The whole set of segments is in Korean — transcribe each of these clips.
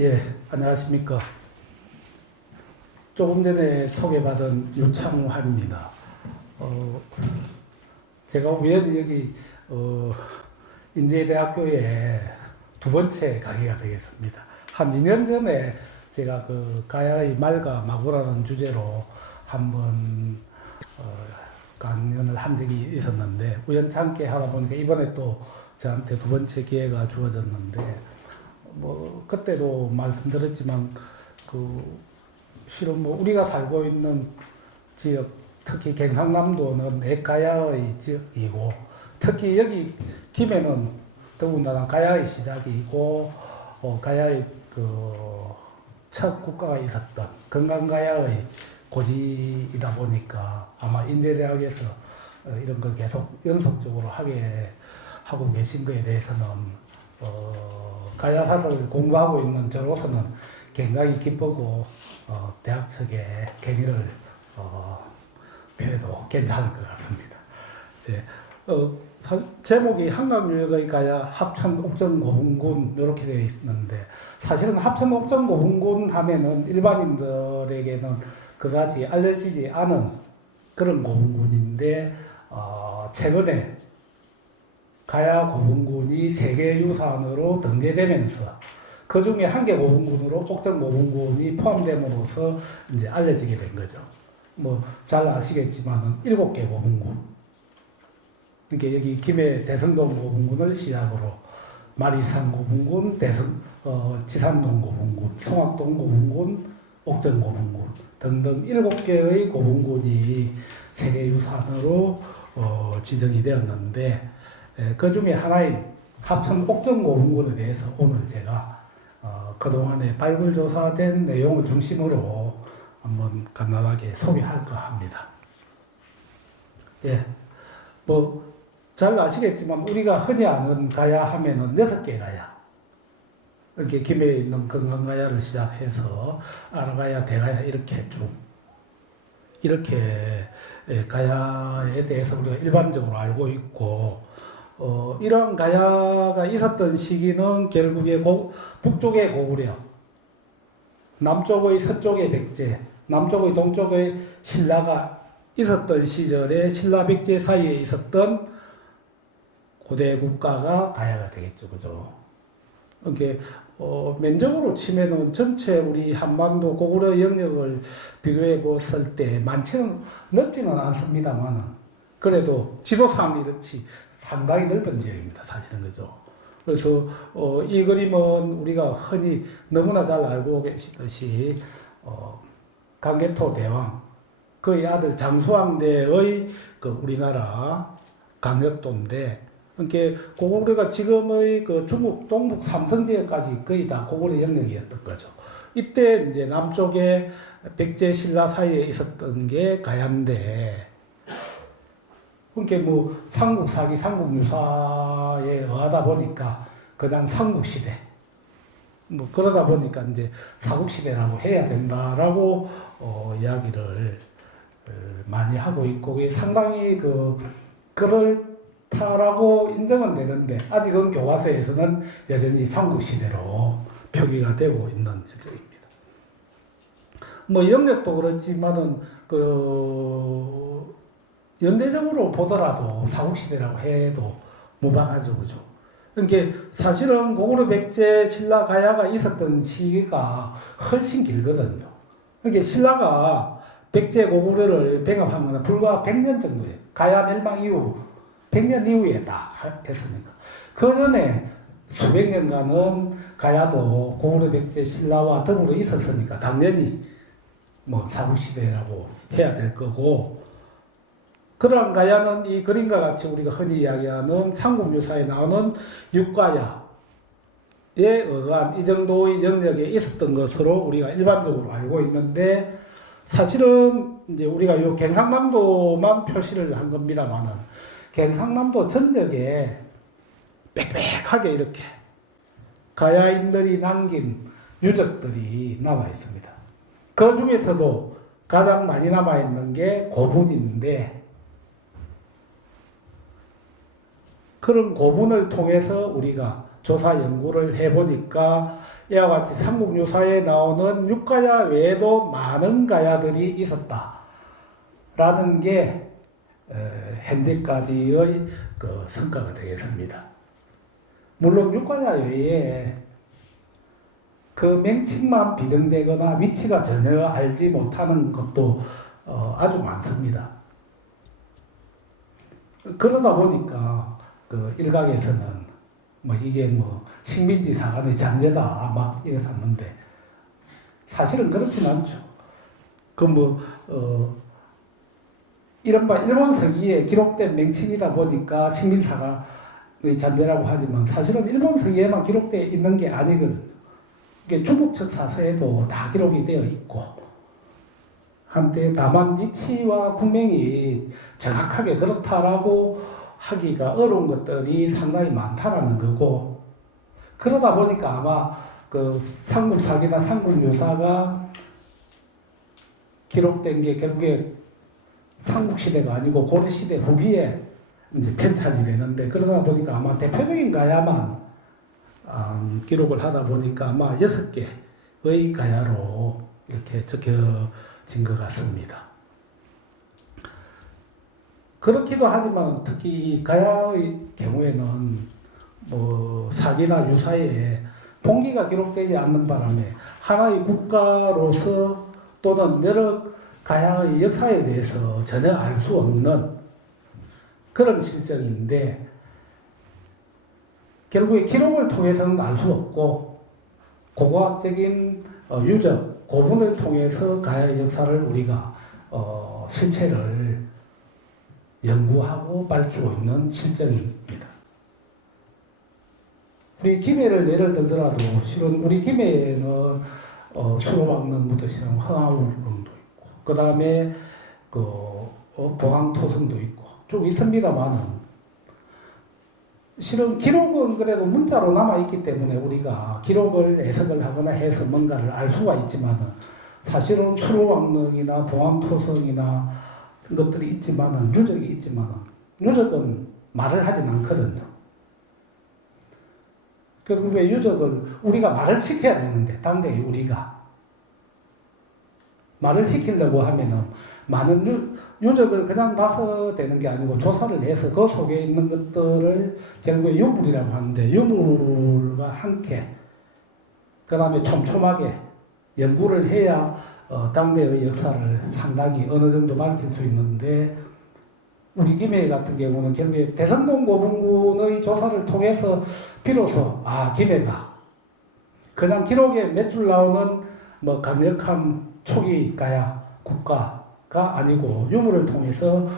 예, 안녕하십니까. 조금 전에 소개받은 유창환입니다. 제가 우연히 여기 인제대학교에 두 번째 강의가 되겠습니다. 한 2년 전에 제가 그 가야의 말과 마구라는 주제로 한번 강연을 한 적이 있었는데 우연찮게 하다 보니까 이번에 또 저한테 두 번째 기회가 주어졌는데 그때도 말씀드렸지만 실은 우리가 살고 있는 지역, 특히 경상남도는 액가야의 지역이고 특히 여기 김해는 더군다나 가야의 시작이고 가야의 첫 국가가 있었던 건강가야의 고지이다 보니까 아마 인제대학에서 이런 걸 계속 연속적으로 하고 계신 거에 대해서는 가야사를 공부하고 있는 저로서는 굉장히 기쁘고 대학 측에 경의를 표해도 괜찮을 것 같습니다. 예. 제목이 한강유역의 가야 합천 옥천 고분군 이렇게 되어 있는데 사실은 합천 옥천 고분군 하면은 일반인들에게는 그다지 알려지지 않은 그런 고분군인데 최근에 가야 고분군이 세계유산으로 등재되면서 그 중에 한 개 고분군으로 옥천 고분군이 포함됨으로써 이제 알려지게 된 거죠. 잘 아시겠지만은 7개 고분군. 그러니까 여기 김해 대성동 고분군을 시작으로 마리산 고분군, 지산동 고분군, 성악동 고분군, 옥천 고분군 등등 7개의 고분군이 세계유산으로 지정이 되었는데 그 중에 하나인 합천 옥천 고분군에 대해서 오늘 제가 그동안에 발굴조사된 내용을 중심으로 한번 간단하게 소개할까 합니다. 예, 잘 아시겠지만 우리가 흔히 아는 가야 하면은 6개 가야. 이렇게 김해에 있는 건강가야를 시작해서 아라가야, 대가야 이렇게 쭉 이렇게 가야에 대해서 우리가 일반적으로 알고 있고 이러한 가야가 있었던 시기는 결국에 북쪽의 고구려, 남쪽의 서쪽의 백제, 남쪽의 동쪽의 신라가 있었던 시절에 신라 백제 사이에 있었던 고대 국가가 가야가 되겠죠, 그죠? 이렇게 면적으로 치면은 전체 우리 한반도 고구려 영역을 비교해 봤을 때 많지는 넓지는 않습니다만은 그래도 지도상 이렇지 상당히 넓은 지역입니다, 사실은 그죠. 그래서 이 그림은 우리가 흔히 너무나 잘 알고 계시듯이 강개토 대왕 그의 아들 장수왕대의 우리나라 강력도인데, 그러니까 고구려가 지금의 중국 동북 삼성 지역까지 거의 다 고구려 영역이었던 거죠. 이때 이제 남쪽에 백제 신라 사이에 있었던 게 가야인데, 그러니까 삼국사기, 삼국유사에 의하다 보니까 그냥 삼국시대, 그러다 보니까 이제 사국시대라고 해야 된다라고 이야기를 많이 하고 있고, 그게 상당히 그럴다라고 인정은 되는데 아직은 교과서에서는 여전히 삼국시대로 표기가 되고 있는 실정입니다. 영역도 그렇지만은 연대적으로 보더라도 사국시대라고 해도 무방하죠, 그죠? 그러니까 사실은 고구려, 백제, 신라, 가야가 있었던 시기가 훨씬 길거든요. 그러니까 신라가 백제, 고구려를 병합하면 불과 100년 정도예요. 가야 멸망 이후 100년 이후에 다 했으니까. 그 전에 수백 년간은 가야도 고구려, 백제, 신라와 더불어 있었으니까 당연히 사국시대라고 해야 될 거고, 그러한 가야는 이 그림과 같이 우리가 흔히 이야기하는 삼국유사에 나오는 육가야에 의한 이 정도의 영역에 있었던 것으로 우리가 일반적으로 알고 있는데, 사실은 이제 우리가 요 경상남도만 표시를 한 겁니다만은 경상남도 전역에 빽빽하게 이렇게 가야인들이 남긴 유적들이 남아 있습니다. 그 중에서도 가장 많이 남아 있는 게 고분인데, 그런 고문을 통해서 우리가 조사 연구를 해보니까 이와 같이 삼국유사에 나오는 육가야 외에도 많은 가야들이 있었다라는 게 현재까지의 그 성과가 되겠습니다. 물론 육가야 외에 그 명칭만 비정되거나 위치가 전혀 알지 못하는 것도 아주 많습니다. 그러다 보니까 그 일각에서는 뭐 이게 뭐 식민지 사관의 잔재다 막 이랬었는데 사실은 그렇진 않죠. 그 뭐 이른바 일본 서기에 기록된 명칭이다 보니까 식민사관의 잔재라고 하지만 사실은 일본 서기에만 기록되어 있는 게 아니거든요. 이게 중국 측 사서에도 다 기록이 되어 있고 한때 다만 위치와 국명이 정확하게 그렇다라고 하기가 어려운 것들이 상당히 많다라는 거고, 그러다 보니까 아마 그 삼국사기나 삼국유사가 기록된 게 결국에 삼국시대가 아니고 고려시대 후기에 이제 편찬이 되는데, 그러다 보니까 아마 대표적인 가야만 기록을 하다 보니까 아마 6개의 가야로 이렇게 적혀진 것 같습니다. 그렇기도 하지만 특히 이 가야의 경우에는 뭐 사기나 유사에 봉기가 기록되지 않는 바람에 하나의 국가로서 또는 여러 가야의 역사에 대해서 전혀 알 수 없는 그런 실정인데, 결국에 기록을 통해서는 알 수 없고 고고학적인 유적, 고문을 통해서 가야의 역사를 우리가 실체를 연구하고 밝히고 있는 실정입니다. 우리 김해를 예를 들더라도 실은 우리 김해에는 수로왕릉 묻으시는 흥하울릉도 있고 그 다음에 그 보항토성도 있고 쭉 있습니다만은 실은 기록은 그래도 문자로 남아있기 때문에 우리가 기록을 해석을 하거나 해서 뭔가를 알 수가 있지만은 사실은 수로왕릉이나 보항토성이나 것들이 있지만은 유적이 있지만은 유적은 말을 하진 않거든요. 결국에 유적을 우리가 말을 시켜야 되는데 당대에 우리가 말을 시키려고 하면은 많은 유적을 그냥 봐서 되는 게 아니고 조사를 해서 그 속에 있는 것들을 결국에 유물이라고 하는데 유물과 함께 그 다음에 촘촘하게 연구를 해야 당대의 역사를 상당히 어느 정도 밝힐 수 있는데, 우리 김해 같은 경우는 결국에 대성동 고분군의 조사를 통해서 비로소 김해가 그냥 기록에 몇 줄 나오는 뭐 강력한 초기 가야 국가가 아니고 유물을 통해서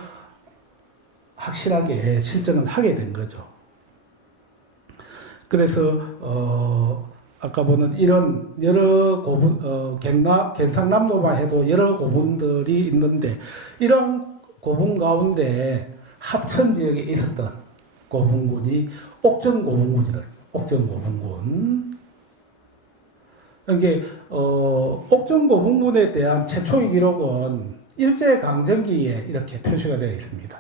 확실하게 실정을 하게 된 거죠. 그래서 아까 보는 이런 여러 고분, 경상남도만 해도 여러 고분들이 있는데, 이런 고분 가운데 합천 지역에 있었던 고분군이 옥정고분군이다. 옥정고분군. 이게 옥정고분군에 대한 최초의 기록은 일제강점기에 이렇게 표시가 되어 있습니다.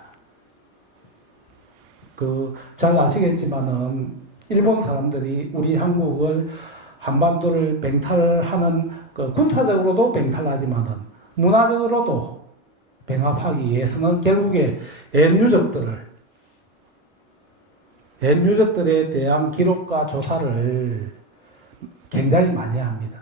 잘 아시겠지만은 일본 사람들이 우리 한국을 한반도를 맹탈하는 군사적으로도 맹탈하지만은 문화적으로도 병합하기 위해서는 결국에 옛유적들에 대한 기록과 조사를 굉장히 많이 합니다.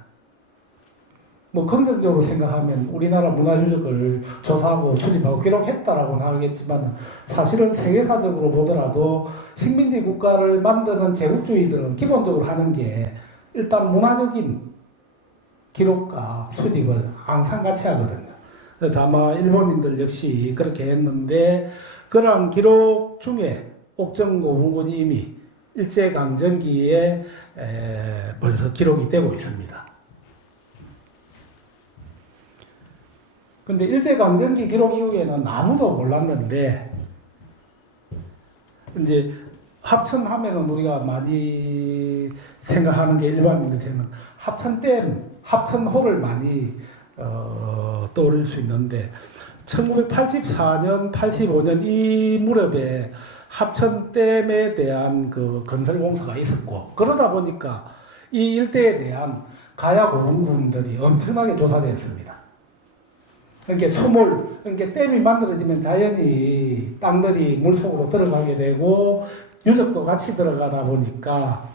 뭐 긍정적으로 생각하면 우리나라 문화유적을 조사하고 수립하고 기록했다라고는 하겠지만 사실은 세계사적으로 보더라도 식민지 국가를 만드는 제국주의들은 기본적으로 하는 게 일단 문화적인 기록과 수집을 항상 같이 하거든요. 그래서 아마 일본인들 역시 그렇게 했는데, 그러한 기록 중에 옥정고분군이 이미 일제강점기에 벌써 기록이 되고 있습니다. 근데 일제강점기 기록 이후에는 아무도 몰랐는데, 이제 합천하면은 우리가 많이 생각하는 게 일반인들 생각, 합천댐, 합천호를 많이 떠올릴 수 있는데 1984년, 85년 이 무렵에 합천댐에 대한 그 건설 공사가 있었고, 그러다 보니까 이 일대에 대한 가야 고분군들이 엄청나게 조사되었습니다. 그러니까 그러니까 댐이 만들어지면 자연히 땅들이 물속으로 들어가게 되고 유적도 같이 들어가다 보니까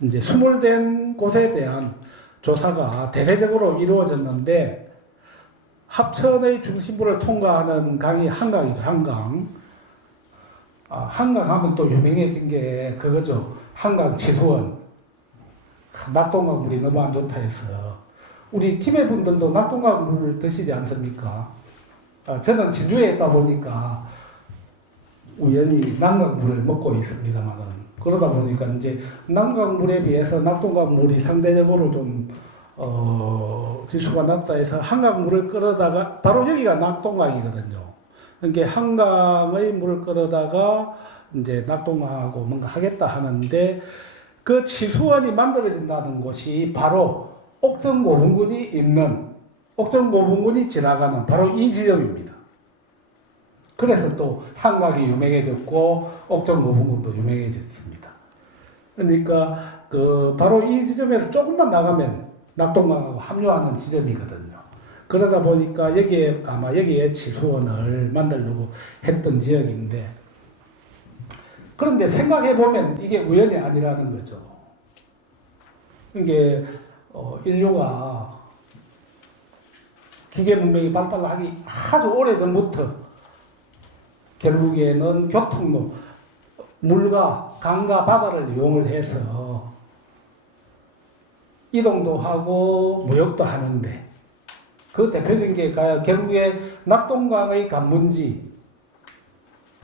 이제 수몰된 곳에 대한 조사가 대대적으로 이루어졌는데, 합천의 중심부를 통과하는 강이 한강이죠, 한강. 한강 하면 또 유명해진 게 그거죠. 한강 지수원. 낙동강 물이 너무 안 좋다 해서. 우리 김해분들도 낙동강 물을 드시지 않습니까? 저는 진주에 있다 보니까 우연히 남강물을 먹고 있습니다만은, 그러다 보니까 이제 남강물에 비해서 낙동강 물이 상대적으로 좀 지수가 낮다 해서 한강물을 끌어다가, 바로 여기가 낙동강이거든요. 그러니까 한강의 물을 끌어다가 이제 낙동강하고 뭔가 하겠다 하는데, 그 치수원이 만들어진다는 곳이 바로 옥정고분군이 지나가는 바로 이 지점입니다. 그래서 또 한강이 유명해졌고 옥정고분군도 유명해졌습니다. 그러니까 그 바로 이 지점에서 조금만 나가면 낙동강하고 합류하는 지점이거든요. 그러다 보니까 여기에 치수원을 만들려고 했던 지역인데, 그런데 생각해보면 이게 우연이 아니라는 거죠. 이게 인류가 기계 문명이 발달하기 아주 오래 전부터 결국에는 교통로, 물과 강과 바다를 이용을 해서 이동도 하고 무역도 하는데, 그 대표적인 게 결국에 낙동강의 관문지,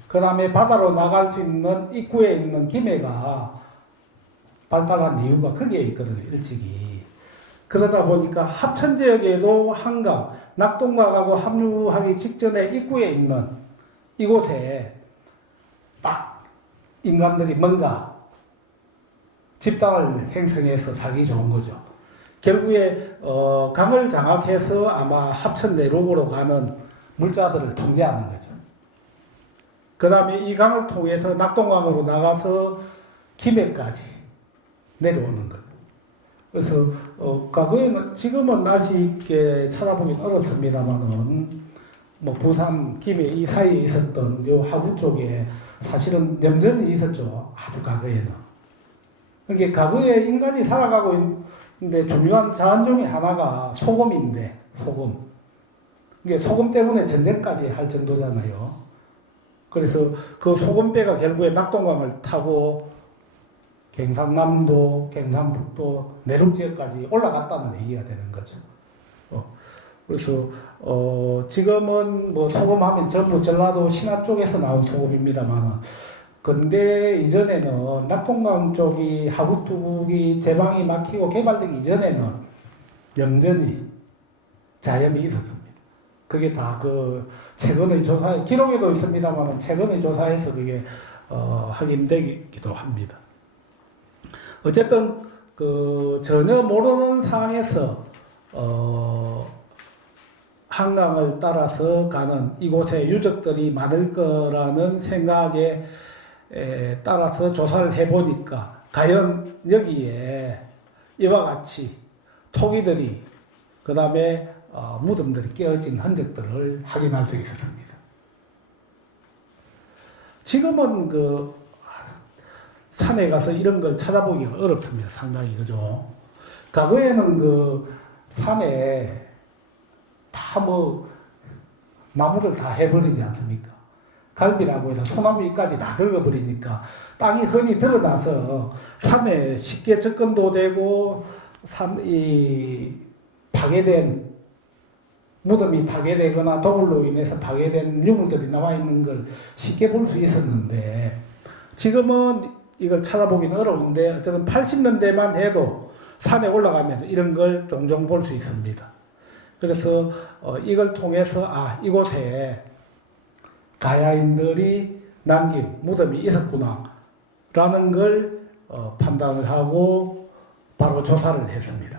그 다음에 바다로 나갈 수 있는 입구에 있는 김해가 발달한 이유가 거기에 있거든요, 일찍이. 그러다 보니까 합천 지역에도 한강, 낙동강하고 합류하기 직전에 입구에 있는 이곳에 딱 인간들이 뭔가 집단을 형성해서 살기 좋은 거죠. 결국에 강을 장악해서 아마 합천 내륙으로 가는 물자들을 통제하는 거죠. 그 다음에 이 강을 통해서 낙동강으로 나가서 김해까지 내려오는 것. 그래서 과거에는, 지금은 아쉽게 찾아보긴 어렵습니다만은, 뭐 부산, 김해 이 사이에 있었던 요 하구 쪽에 사실은 염전이 있었죠. 아주 과거에는. 그러니까 과거에 인간이 살아가고 있는데 중요한 자원종이 하나가 소금인데, 소금. 이게 소금 때문에 전쟁까지 할 정도잖아요. 그래서 그 소금배가 결국에 낙동강을 타고 경상남도, 경상북도, 내륙 지역까지 올라갔다는 얘기가 되는 거죠. 그래서 지금은 뭐 소금하면 전부 전라도 신화 쪽에서 나온 소금입니다만, 근데 이전에는 낙동강 쪽이 하구뚝이 제방이 막히고 개발되기 이전에는 염전이, 자염이 있었습니다. 그게 다 그 최근의 조사, 기록에도 있습니다만 최근의 조사에서 그게 확인되기도 합니다. 어쨌든 그 전혀 모르는 상황에서 한강을 따라서 가는 이곳에 유적들이 많을 거라는 생각에 따라서 조사를 해보니까 과연 여기에 이와 같이 토기들이, 그 다음에 무덤들이 깨어진 흔적들을 확인할 수 있었습니다. 지금은 그 산에 가서 이런 걸 찾아보기가 어렵습니다. 상당히, 그죠? 과거에는 그 산에 다 뭐 나무를 다 해버리지 않습니까? 갈비라고 해서 소나무 잎까지 다 긁어버리니까 땅이 흔히 드러나서 산에 쉽게 접근도 되고, 파괴된 무덤이 파괴되거나 도굴로 인해서 파괴된 유물들이 나와 있는 걸 쉽게 볼 수 있었는데, 지금은 이걸 찾아보기는 어려운데, 어쨌든 80년대만 해도 산에 올라가면 이런 걸 종종 볼 수 있습니다. 그래서 이걸 통해서 이곳에 가야인들이 남긴 무덤이 있었구나 라는 걸 판단을 하고 바로 조사를 했습니다.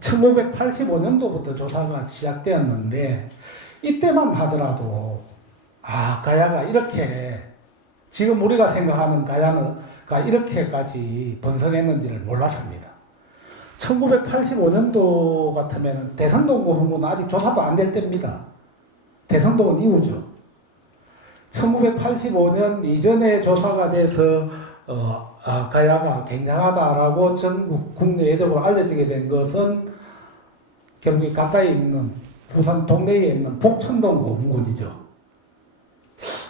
1985년도부터 조사가 시작되었는데, 이때만 하더라도 가야가 이렇게 지금 우리가 생각하는 가야가 이렇게까지 번성했는지를 몰랐습니다. 1985년도 같으면 대성동 고분군은 아직 조사도 안 될 때입니다. 대성동은 이후죠. 1985년 이전에 조사가 돼서 가야가 굉장하다라고 전국 국내외적으로 알려지게 된 것은 결국에 가까이 있는 부산 동네에 있는 복천동 고분군이죠.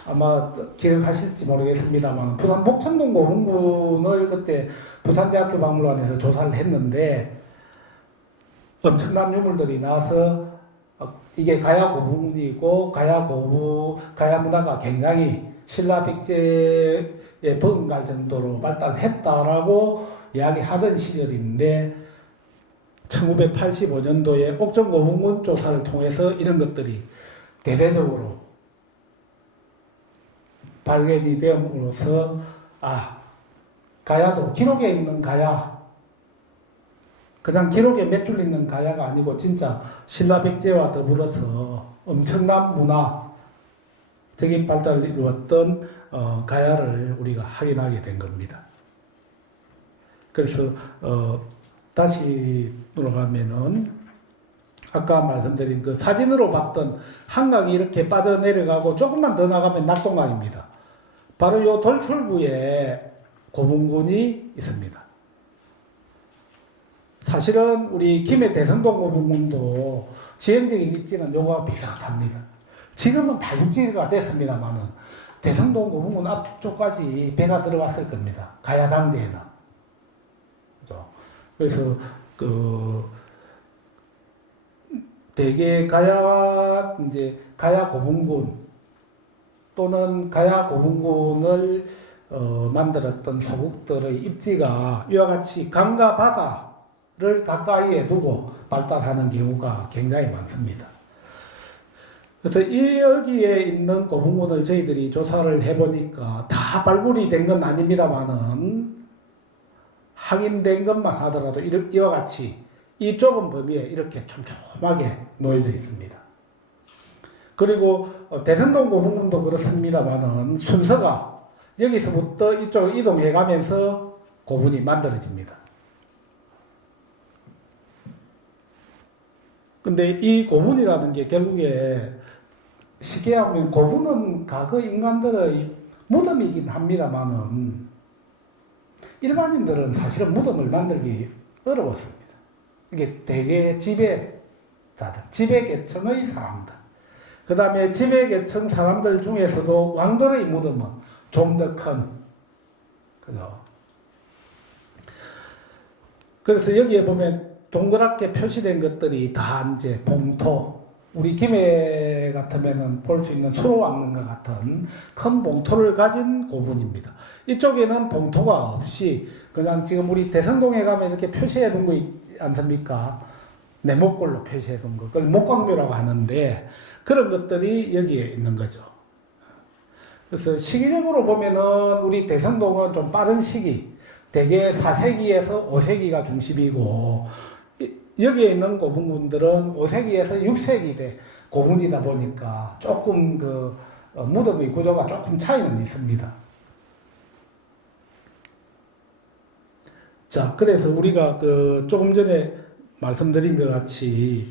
아마 기억하실지 모르겠습니다만 부산 복천동 고분군을 그때 부산대학교 박물관에서 조사를 했는데 엄청난 유물들이 나와서 이게 가야 고분군이고 가야 문화가 굉장히 신라 백제에 버금갈 정도로 발달했다라고 이야기하던 시절인데 1985년도에 옥정 고분군 조사를 통해서 이런 것들이 대대적으로 발견이 되므로써 가야도 기록에 있는 가야 그냥 기록에 몇 줄 있는 가야가 아니고 진짜 신라 백제와 더불어서 엄청난 문화적인 발달을 이루었던 가야를 우리가 확인하게 된 겁니다. 그래서 다시 돌아가면은 아까 말씀드린 그 사진으로 봤던 한강이 이렇게 빠져내려가고 조금만 더 나가면 낙동강입니다. 바로 요 돌출구에 고분군이 있습니다. 사실은 우리 김해 대성동 고분군도 지형적인 입지는 요거와 비슷합니다. 지금은 다육지가 됐습니다만은 대성동 고분군 앞쪽까지 배가 들어왔을 겁니다. 가야 당대에는. 그래서 대개 가야와 이제 가야 고분군 또는 가야 고분군을 만들었던 소국들의 입지가 이와 같이 강과 바다를 가까이에 두고 발달하는 경우가 굉장히 많습니다. 그래서 여기에 있는 고분군을 저희들이 조사를 해보니까 다 발굴이 된 건 아닙니다만은 확인된 것만 하더라도 이와 같이 이 좁은 범위에 이렇게 촘촘하게 놓여져 있습니다. 그리고 대성동 고분군도 그렇습니다만은 순서가 여기서부터 이쪽으로 이동해 가면서 고분이 만들어집니다. 근데 이 고분이라는 게 결국에 쉽게 하면 고분은 과거 인간들의 무덤이긴 합니다만은 일반인들은 사실은 무덤을 만들기 어려웠습니다. 이게 대개 지배자들, 지배계층의 사람들. 그 다음에 지배계층 사람들 중에서도 왕들의 무덤은 좀 더 큰, 그죠? 그래서 여기에 보면 동그랗게 표시된 것들이 다 이제 봉토, 우리 김해 같으면은 볼 수 있는 수로왕릉과 같은 큰 봉토를 가진 고분입니다. 이쪽에는 봉토가 없이 그냥 지금 우리 대성동에 가면 이렇게 표시해 둔 거 있지 않습니까? 네모꼴로 표시해 둔 거. 그걸 목광묘라고 하는데 그런 것들이 여기에 있는 거죠. 그래서 시기적으로 보면은 우리 대성동은 좀 빠른 시기, 대개 4세기에서 5세기가 중심이고 여기에 있는 고분군들은 5세기에서 6세기 고분이다 보니까 조금 무덤의 구조가 조금 차이는 있습니다. 자, 그래서 우리가 조금 전에 말씀드린 것 같이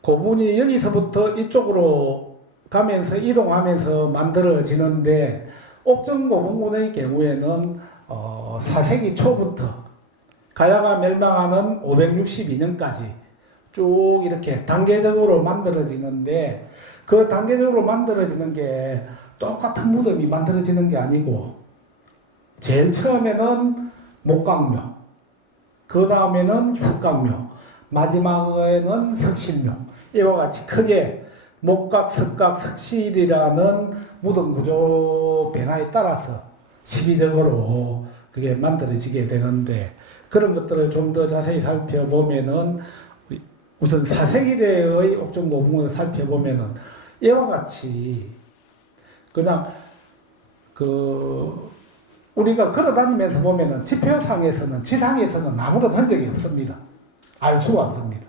고분이 여기서부터 이쪽으로 가면서 이동하면서 만들어지는데 옥정 고분군의 경우에는 4세기 초부터 가야가 멸망하는 562년까지 쭉 이렇게 단계적으로 만들어지는데 그 단계적으로 만들어지는 게 똑같은 무덤이 만들어지는 게 아니고 제일 처음에는 목광묘, 그 다음에는 석광묘, 마지막에는 석실묘. 이와 같이 크게 목각, 석각, 석실이라는 무덤 구조 변화에 따라서 시기적으로 그게 만들어지게 되는데 그런 것들을 좀 더 자세히 살펴보면은 우선 4세기대의 옥정 고분군을 살펴보면은 이와 같이 그냥 우리가 걸어다니면서 보면은 지표상에서는 지상에서는 아무런 흔적이 없습니다. 알 수가 없습니다.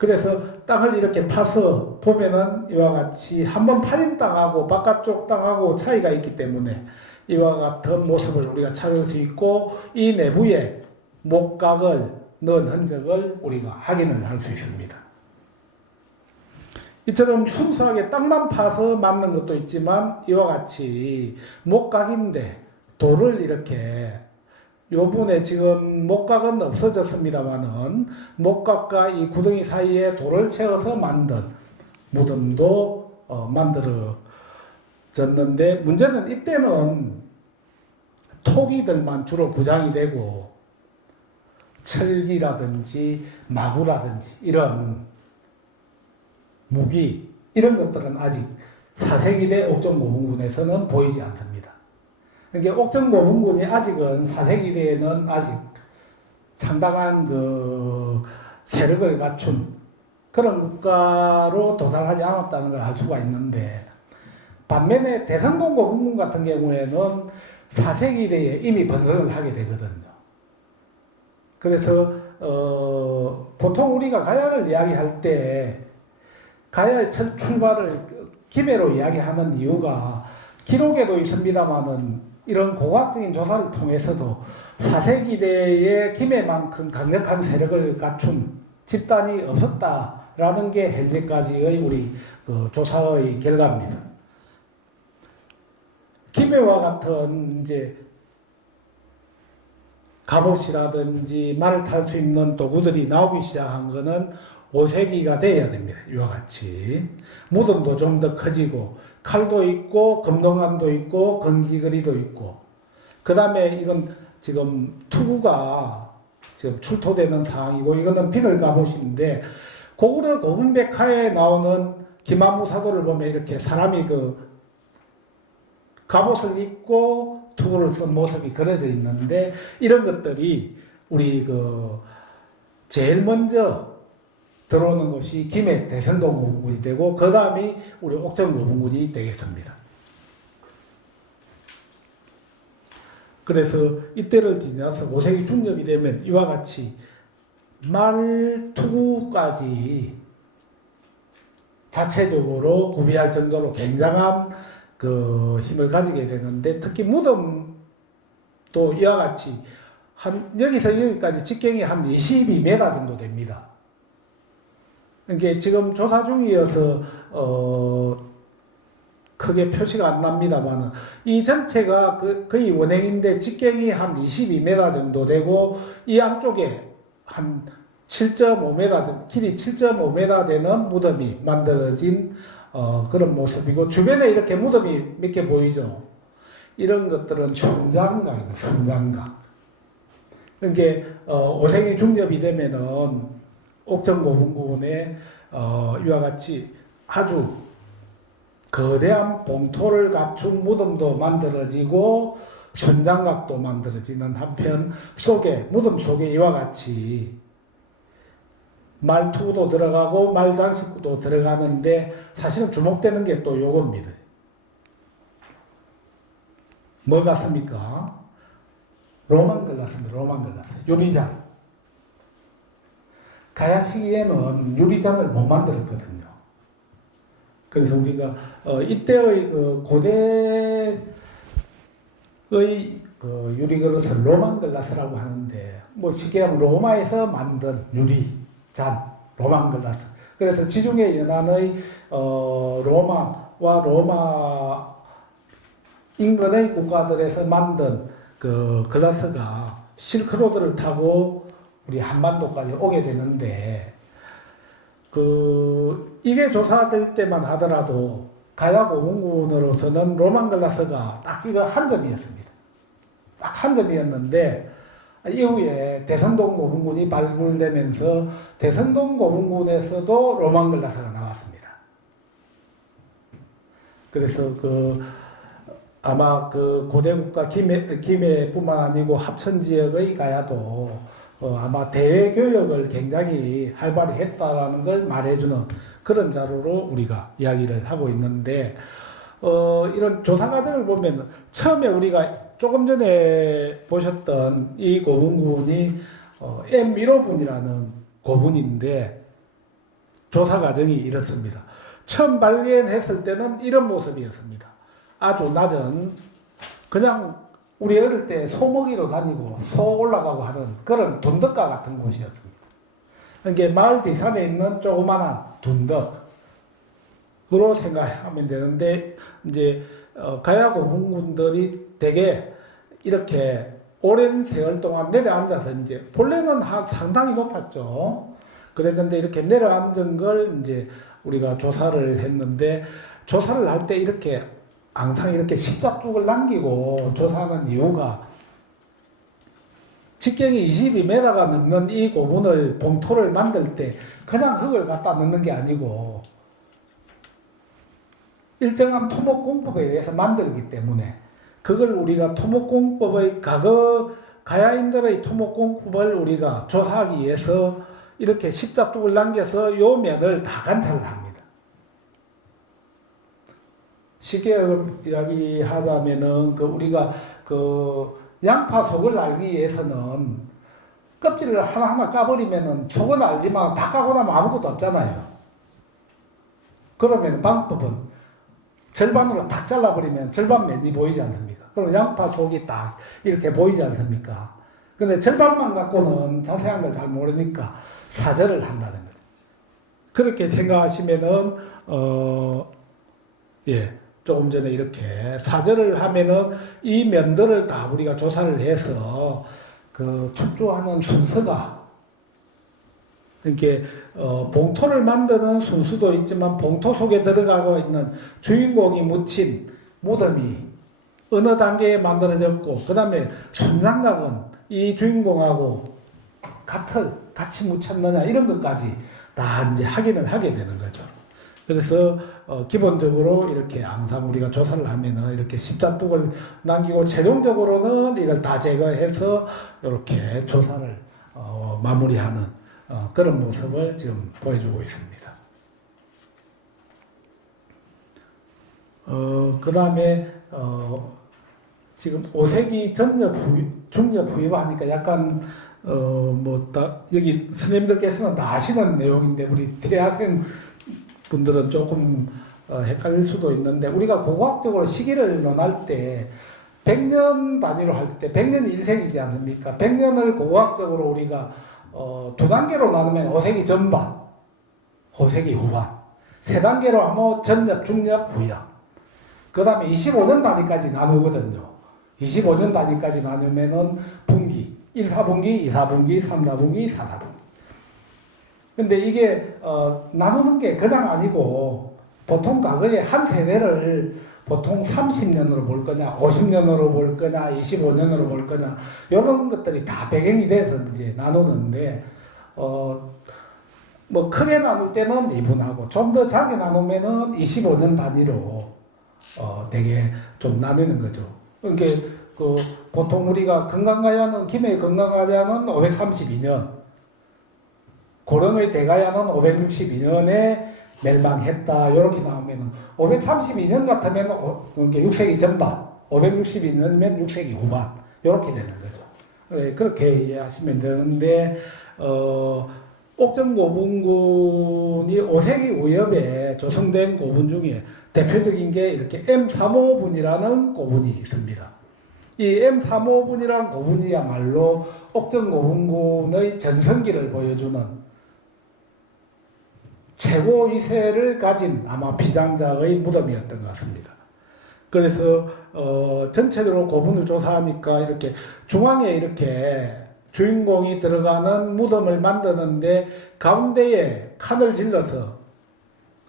그래서 땅을 이렇게 파서 보면은 이와 같이 한번 파진 땅하고 바깥쪽 땅하고 차이가 있기 때문에 이와 같은 모습을 우리가 찾을 수 있고 이 내부에 목각을 넣은 흔적을 우리가 확인을 할 수 있습니다. 이처럼 순수하게 땅만 파서 만든 것도 있지만 이와 같이 목각인데 돌을 이렇게 요번에 지금 목각은 없어졌습니다만은 목각과 이 구덩이 사이에 돌을 채워서 만든 무덤도 만들어졌는데 문제는 이때는 토기들만 주로 부장이 되고 철기라든지 마구라든지 이런 무기 이런 것들은 아직 4세기대 옥정고분군에서는 보이지 않습니다. 그러니까 옥정고분군이 아직은 4세기대에는 아직 상당한 그 세력을 갖춘 그런 국가로 도달하지 않았다는 걸 알 수가 있는데 반면에 대성동 고분군 같은 경우에는 4세기대에 이미 번성을 하게 되거든요. 그래서 보통 우리가 가야를 이야기할 때 가야의 첫 출발을 김해로 이야기하는 이유가 기록에도 있습니다만은 이런 고고학적인 조사를 통해서도 4세기대에 김해만큼 강력한 세력을 갖춘 집단이 없었다라는 게 현재까지의 우리 그 조사의 결과입니다. 김해와 같은 이제 갑옷이라든지 말을 탈 수 있는 도구들이 나오기 시작한 것은 5세기가 돼야 됩니다. 이와 같이 무덤도 좀 더 커지고 칼도 있고 금동함도 있고 건기거리도 있고 그 다음에 이건 지금 투구가 지금 출토되는 상황이고 이거는 비늘 갑옷인데 고구려 고분백화에 나오는 김한무 사도를 보면 이렇게 사람이 그 갑옷을 입고 투구를 쓴 모습이 그려져 있는데 이런 것들이 우리 그 제일 먼저 들어오는 것이 김해 대성동 고분군이 되고 그 다음이 우리 옥정 고분군이 되겠습니다. 그래서 이때를 지나서 5세기 중엽이 되면 이와 같이 말투구까지 자체적으로 구비할 정도로 굉장한 그 힘을 가지게 되는데 특히 무덤도 이와 같이 여기서 여기까지 직경이 한 22m 정도 됩니다. 그러니까 지금 조사 중이어서 크게 표시가 안 납니다만 이 전체가 거의 원행인데 직경이 한 22m 정도 되고 이 안쪽에 한 7.5m 길이 7.5m 되는 무덤이 만들어진 그런 모습이고 주변에 이렇게 무덤이 몇 개 보이죠. 이런 것들은 순장각입니다. 순장각. 그러니까 5세기 중엽이 되면은 옥정고분군에 이와 같이 아주 거대한 봉토를 갖춘 무덤도 만들어지고 순장각도 만들어지는 한편 속에 무덤 속에 이와 같이 말투도 들어가고 말장식도 들어가는데 사실은 주목되는 게 또 요겁니다. 뭐 같습니까? 로만 글라스입니다. 로만 글라스. 유리장. 가야 시기에는 유리장을 못 만들었거든요. 그래서 우리가 이때의 그 고대의 그 유리그릇을 로만 글라스라고 하는데 뭐 쉽게 하면 로마에서 만든 유리잔, 로만 글라스. 그래서 지중해 연안의 로마와 로마 인근의 국가들에서 만든 그 글라스가 실크로드를 타고 우리 한반도까지 오게 되는데 이게 조사될 때만 하더라도 가야 고분군으로서는 로만 글라스가 딱 이거 한 점이었습니다. 딱 한 점이었는데 이후에 대성동 고분군이 발굴되면서 대성동 고분군에서도 로만 글라스가 나왔습니다. 그래서 아마 고대국가 김해뿐만 아니고 합천 지역의 가야도 아마 대외 교역을 굉장히 활발히 했다라는 걸 말해주는 그런 자료로 우리가 이야기를 하고 있는데 이런 조사 과정을 보면 처음에 우리가 조금 전에 보셨던 이 고분군이 엠미로분이라는 고분인데 조사 과정이 이렇습니다. 처음 발견했을 때는 이런 모습이었습니다. 아주 낮은 그냥 우리 어릴 때 소먹이로 다니고 소 올라가고 하는 그런 둔덕가 같은 곳이었습니다. 그러니까 마을 뒷산에 있는 조그만한 둔덕으로 생각하면 되는데 이제 가야 고분군들이 대개 이렇게 오랜 세월 동안 내려앉아서 이제 본래는 상당히 높았죠. 그랬는데 이렇게 내려앉은 걸 이제 우리가 조사를 했는데 조사를 할 때 이렇게 항상 이렇게 십자뚝을 남기고 조사하는 이유가 직경이 22m가 넘는 이 고분을 봉토를 만들 때 그냥 흙을 갖다 넣는 게 아니고 일정한 토목공법에 의해서 만들기 때문에 그걸 우리가 토목공법의 가야인들의 토목공법을 우리가 조사하기 위해서 이렇게 십자뚝을 남겨서 요 면을 다 관찰을 합니다. 쉽게 이야기하자면은 우리가 양파 속을 알기 위해서는 껍질을 하나하나 까버리면은 속은 알지만 다 까고 나면 아무것도 없잖아요. 그러면 방법은 절반으로 탁 잘라버리면 절반 면이 보이지 않습니까? 그럼 양파 속이 딱 이렇게 보이지 않습니까? 근데 절반만 갖고는 자세한 걸 잘 모르니까 사절을 한다는 거죠. 그렇게 생각하시면은 조금 전에 이렇게 사절을 하면은 이 면들을 다 우리가 조사를 해서 축조하는 순서가 이렇게 봉토를 만드는 순수도 있지만 봉토 속에 들어가고 있는 주인공이 묻힌 무덤이 어느 단계에 만들어졌고 그 다음에 순장각은 이 주인공하고 같이 묻혔느냐 이런 것까지 다 이제 확인을 하게 되는 거죠. 그래서 기본적으로 이렇게 항상 우리가 조사를 하면은 이렇게 십자뚝을 남기고 최종적으로는 이걸 다 제거해서 이렇게 조사를 마무리하는 그런 모습을 지금 보여주고 있습니다. 그 다음에 지금 5세기 전엽 중엽 후입하니까 약간 여기 스님들께서는 다 아시는 내용인데 우리 대학생 분들은 조금 헷갈릴 수도 있는데 우리가 고고학적으로 시기를 논할 때 100년 단위로 할 때 100년이 인생이지 않습니까? 100년을 고고학적으로 우리가 두 단계로 나누면 5세기 전반, 5세기 후반, 세 단계로 하면 전엽, 중엽, 후엽. 그 다음에 25년 단위까지 나누거든요. 25년 단위까지 나누면은 분기, 1, 4분기, 2, 4분기, 3, 4분기, 4, 4분기. 근데 이게 나누는 게 그냥 아니고 보통 과거에 한 세대를 보통 30년으로 볼 거냐, 50년으로 볼 거냐, 25년으로 볼 거냐 이런 것들이 다 배경이 돼서 이제 나누는데 크게 나눌 때는 2분하고 좀 더 작게 나누면은 25년 단위로 되게 좀 나누는 거죠. 그러니까 보통 우리가 건강가야는 김해의 건강가야는 532년 고령의 대가야는 562년에 멸망했다. 이렇게 나오면 532년 같으면 6세기 전반, 562년이면 6세기 후반 이렇게 되는 거죠. 그렇게 이해하시면 되는데 옥정고분군이 5세기 무렵에 조성된 고분 중에 대표적인 게 이렇게 M35분이라는 고분이 있습니다. 이 M35분이라는 고분이야말로 옥정고분군의 전성기를 보여주는 최고 위세를 가진 아마 비장자의 무덤이었던 것 같습니다. 그래서 전체적으로 고분을 조사하니까 이렇게 중앙에 이렇게 주인공이 들어가는 무덤을 만드는데 가운데에 칸을 질러서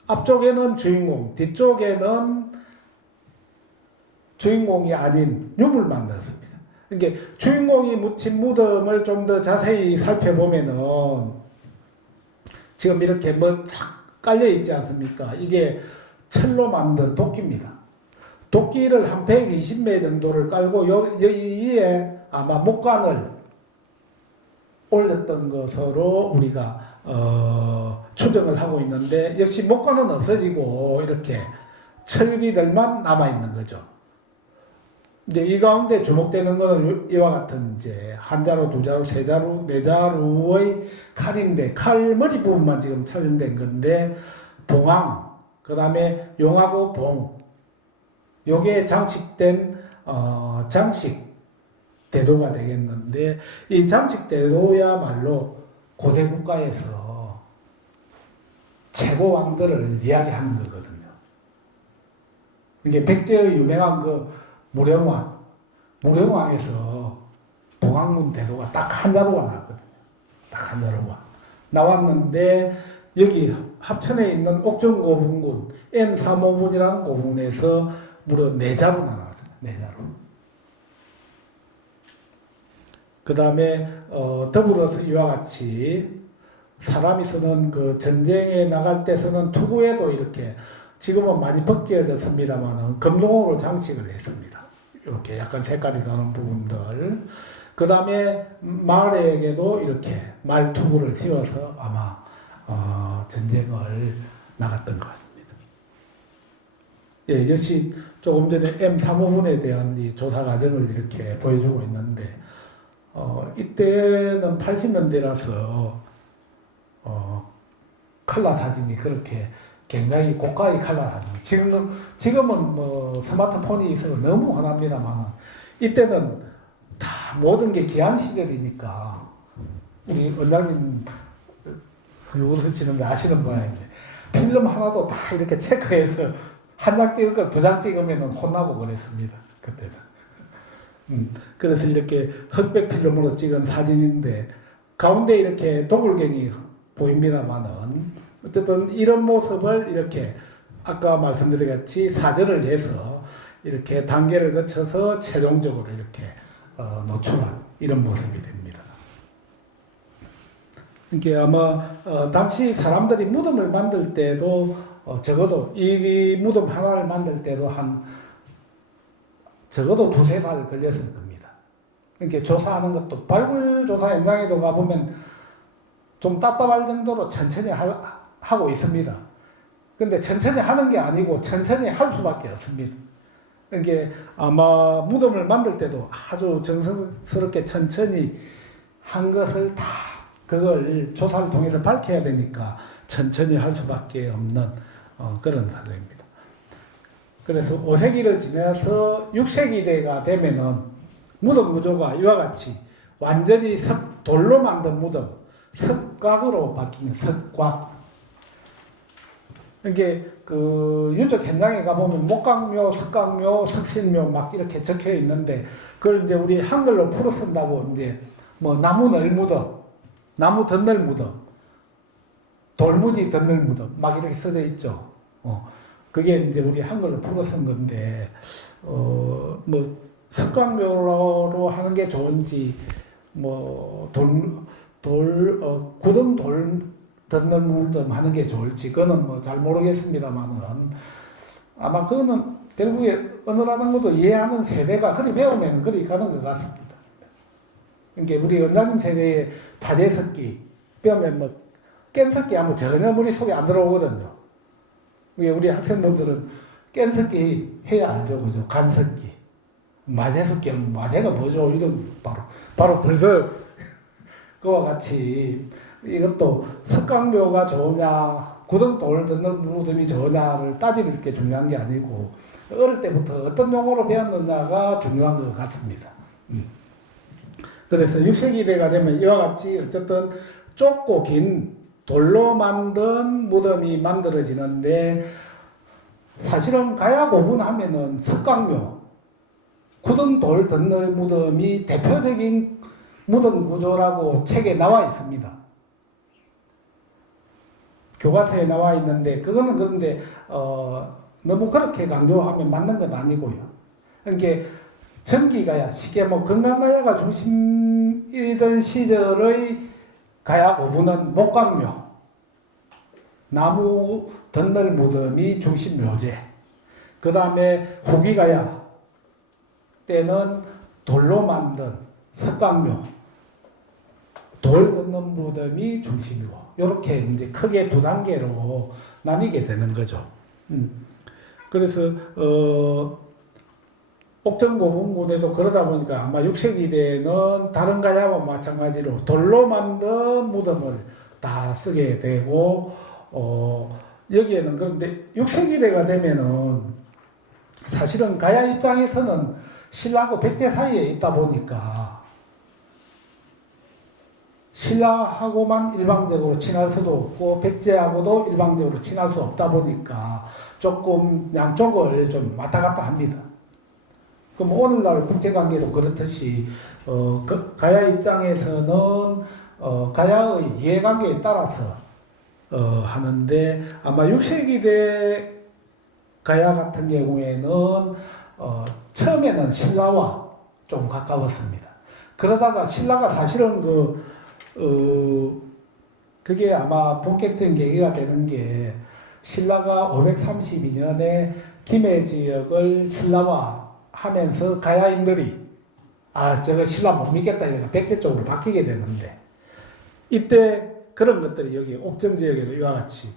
앞쪽에는 주인공, 뒤쪽에는 주인공이 아닌 유물 만들었습니다. 그러니까 주인공이 묻힌 무덤을 좀 더 자세히 살펴보면은 지금 이렇게 착 깔려 있지 않습니까? 이게 철로 만든 도끼입니다. 도끼를 한 120매 정도를 깔고 여기에 아마 목관을 올렸던 것으로 우리가 추정을 하고 있는데 역시 목관은 없어지고 이렇게 철기들만 남아 있는 거죠. 이제 이 가운데 주목되는 것은 이와 같은 이제 한 자루, 두 자루, 세 자루, 네 자루의 칼인데 칼 머리 부분만 지금 촬영된 건데 봉황, 그 다음에 용하고 봉, 요게 장식된 장식 대도가 되겠는데 이 장식 대도야말로 고대 국가에서 최고 왕들을 이야기하는 거거든요. 이게 백제의 유명한 그 무령왕에서 봉황문 대도가 딱 한 자루가 나왔거든요. 딱 한 자루가 나왔는데 여기 합천에 있는 옥정고분군 M35문이라는 고분에서 무려 4자루나 나왔어요. 4자루. 그 다음에 더불어서 이와 같이 사람이 쓰는 그 전쟁에 나갈 때 쓰는 투구에도 이렇게 지금은 많이 벗겨졌습니다만 금동으로 장식을 했습니다. 이렇게 약간 색깔이 나는 부분들. 그 다음에 말에게도 이렇게 말투구를 씌워서 아마 전쟁을 나갔던 것 같습니다. 예, 역시 조금 전에 M35문에 대한 이 조사 과정을 이렇게 보여주고 있는데 이때는 80년대라서 컬러 사진이 그렇게 굉장히 고가의 컬러 사진. 지금은 뭐 스마트폰이 있어서 너무 흔합니다만 이때는 다 모든 게 귀한 시절이니까 우리 원장님 웃으시는데 아시는 모양인데 필름 하나도 다 이렇게 체크해서 한 장 찍을 거 2장 찍으면 혼나고 그랬습니다. 그때는. 그래서 이렇게 흑백 필름으로 찍은 사진인데 가운데 이렇게 도굴경이 보입니다만은 어쨌든 이런 모습을 이렇게 아까 말씀드렸같이 사절을 해서 이렇게 단계를 거쳐서 최종적으로 이렇게 노출한 이런 모습이 됩니다. 이게 아마 당시 사람들이 무덤을 만들 때도 적어도 이 무덤 하나를 만들 때도 적어도 2-3달 걸렸을 겁니다. 이렇게 조사하는 것도 발굴 조사 현장에도 가보면 좀 답답할 정도로 천천히 하고 있습니다. 근데 천천히 하는 게 아니고 천천히 할 수밖에 없습니다. 이게 아마 무덤을 만들 때도 아주 정성스럽게 천천히 한 것을 다 그걸 조사를 통해서 밝혀야 되니까 천천히 할 수밖에 없는 그런 사례입니다. 그래서 5세기를 지나서 6세기대가 되면은 무덤 구조가 이와 같이 완전히 돌로 만든 무덤, 석곽으로 바뀌는 석곽. 이게 그 유적 현장에 가보면 목각묘, 석각묘, 석신묘 막 이렇게 적혀 있는데 그걸 이제 우리 한글로 풀어 쓴다고 이제 뭐 나무 널무덤, 나무 덧널 무덤, 돌무지 덧널 무덤 막 이렇게 써져 있죠. 그게 이제 우리 한글로 풀어 쓴 건데 뭐 석각묘로 하는 게 좋은지 뭐 굳은 돌 덧널 무덤 하는 게 좋을지 그거는 뭐 잘 모르겠습니다만은 아마 그거는 결국에 언어라는 것도 이해하는 세대가 그리 배우면 그리 가는 것 같습니다. 그러니까 우리 원장님 세대의 다재석기 배우면 뭐 깬석기 하면 전혀 머릿속에 안 들어오거든요. 우리 학생분들은 깬석기 해야 알죠, 그죠? 간석기, 마제석기 하면 마제가 뭐죠? 이건 바로 벌써 그와 같이 이것도 석강묘가 좋으냐, 굳은 돌 덧는 무덤이 좋으냐를 따지는 게 중요한 게 아니고 어릴 때부터 어떤 용어로 배웠느냐가 중요한 것 같습니다. 그래서 6세기대가 되면 이와 같이 어쨌든 좁고 긴 돌로 만든 무덤이 만들어지는데 사실은 가야고분 하면은 석강묘, 굳은 돌 덧널 무덤이 대표적인 무덤 구조라고 책에 나와 있습니다. 교과서에 나와 있는데 그거는 그런데 너무 그렇게 강조하면 맞는 건 아니고요. 그러니까 전기가야 쉽게 뭐 건강가야가 중심이던 시절의 가야고분은 목각묘, 나무 덧널 무덤이 중심 묘제. 그 다음에 후기가야 때는 돌로 만든 석각묘, 돌 걷는 무덤이 중심이고 이렇게 이제 크게 2단계로 나뉘게 되는 거죠. 그래서 옥정고문군에도 그러다 보니까 아마 6세기대는 다른 가야와 마찬가지로 돌로 만든 무덤을 다 쓰게 되고, 여기에는 그런데 6세기대가 되면은 사실은 가야 입장에서는 신라하고 백제 사이에 있다 보니까 신라하고만 일방적으로 친할 수도 없고 백제하고도 일방적으로 친할 수 없다 보니까 조금 양쪽을 좀 왔다 갔다 합니다. 그럼 오늘날 국제관계도 그렇듯이 가야 입장에서는 가야의 이해관계에 따라서 하는데 아마 6세기대 가야 같은 경우에는 처음에는 신라와 좀 가까웠습니다. 그러다가 신라가 사실은 그게 아마 본격적인 계기가 되는 게 신라가 532년에 김해 지역을 신라화 하면서 가야인들이 저거 신라 못 믿겠다 이러니까 백제 쪽으로 바뀌게 되는데 이때 그런 것들이 여기 옥정 지역에도 이와 같이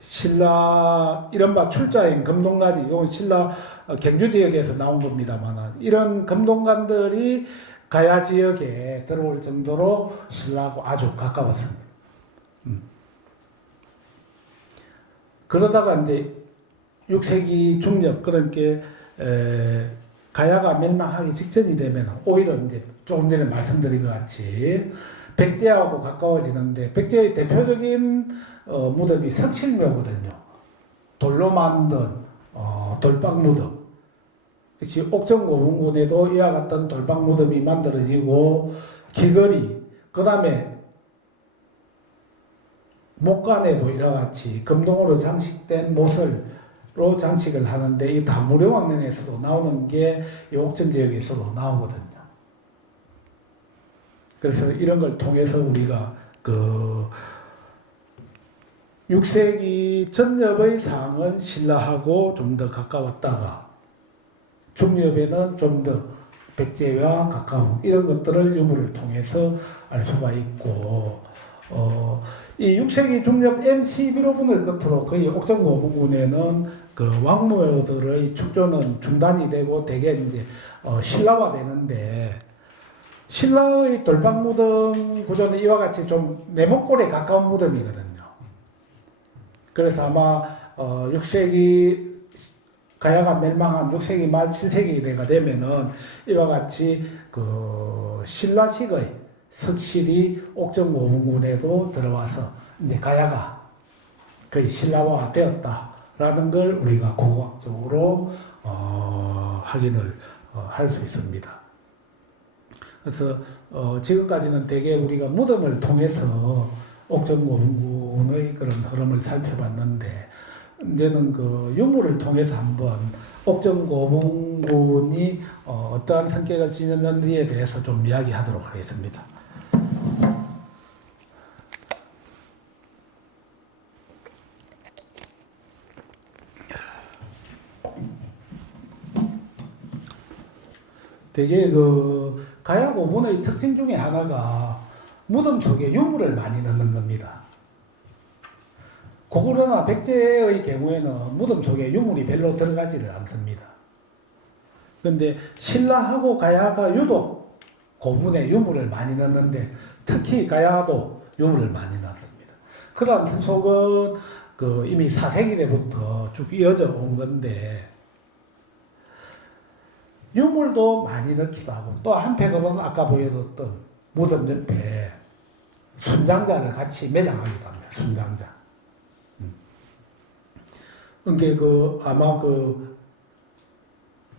신라 이른바 출자인 금동가지 이건 신라 경주 지역에서 나온 겁니다만 이런 금동관들이 가야 지역에 들어올 정도로 신라하고 아주 가까웠습니다. 그러다가 이제 6세기 중엽 그렇게 가야가 멸망하기 직전이 되면 오히려 이제 조금 전에 말씀드린 것 같이 백제하고 가까워지는데 백제의 대표적인 무덤이 석실묘거든요. 돌로 만든 돌박 무덤. 역시 옥정고문군에도 이와 같은 돌박 무덤이 만들어지고 길거리 그 다음에 목간에도 이와 같이 금동으로 장식된 모설로 장식을 하는데 이 다무령왕릉에서도 나오는 게 이 옥정 지역에서도 나오거든요. 그래서 이런 걸 통해서 우리가 6세기 전엽의 상은 신라하고 좀 더 가까웠다가 중엽에는 좀 더 백제와 가까운 이런 것들을 유물을 통해서 알 수가 있고 이 6세기 중엽 M11호분을 끝으로 거의 옥정고문군에는 그 왕묘들의 축조는 중단이 되고 대개 이제 신라화되는데 신라의 돌박 무덤 구조는 이와 같이 좀 내목골에 가까운 무덤이거든요. 그래서 아마 6세기 가야가 멸망한 6세기 말 7세기대가 되면은 이와 같이 그 신라식의 석실이 옥정고문군에도 들어와서 이제 가야가 거의 신라화가 되었다라는 걸 우리가 고고학적으로 확인을 할 수 있습니다. 그래서 지금까지는 대개 우리가 무덤을 통해서 옥정고문군의 그런 흐름을 살펴봤는데 이제는 그 유물을 통해서 한번 옥정고문군이 어떠한 성격을 지녔는지에 대해서 좀 이야기하도록 하겠습니다. 되게 그 가야 고문의 특징 중에 하나가 무덤 속에 유물을 많이 넣는 겁니다. 고구려나 백제의 경우에는 무덤 속에 유물이 별로 들어가지를 않습니다. 그런데 신라하고 가야가 유독 고문에 유물을 많이 넣는데 특히 가야도 유물을 많이 넣습니다. 그런 습속은 이미 4세기 때부터 쭉 이어져 온 건데 유물도 많이 넣기도 하고 또 한편으로는 아까 보여줬던 무덤 옆에 순장자를 같이 매장하기도 합니다. 순장자. 그러니까 아마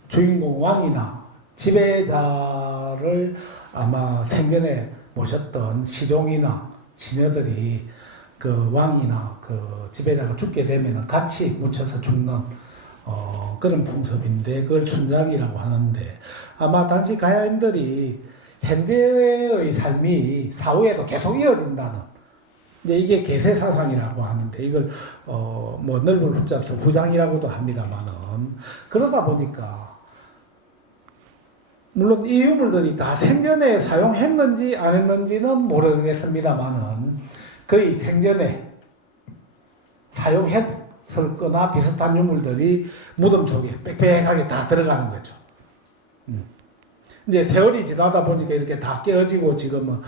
주인공 왕이나 지배자를 아마 생전에 모셨던 시종이나 시녀들이 그 왕이나 그 지배자가 죽게 되면 같이 묻혀서 죽는 그런 풍습인데 그걸 순장이라고 하는데 아마 당시 가야인들이 현대의 삶이 사후에도 계속 이어진다는 이제 이게 계세사상이라고 하는데 이걸 뭐 넓은 후자서 후장이라고도 합니다만은 그러다 보니까 물론 이 유물들이 다 생전에 사용했는지 안 했는지는 모르겠습니다만은 거의 생전에 사용했을 거나 비슷한 유물들이 무덤 속에 빽빽하게 다 들어가는 거죠. 이제 세월이 지나다 보니까 이렇게 다 깨어지고 지금은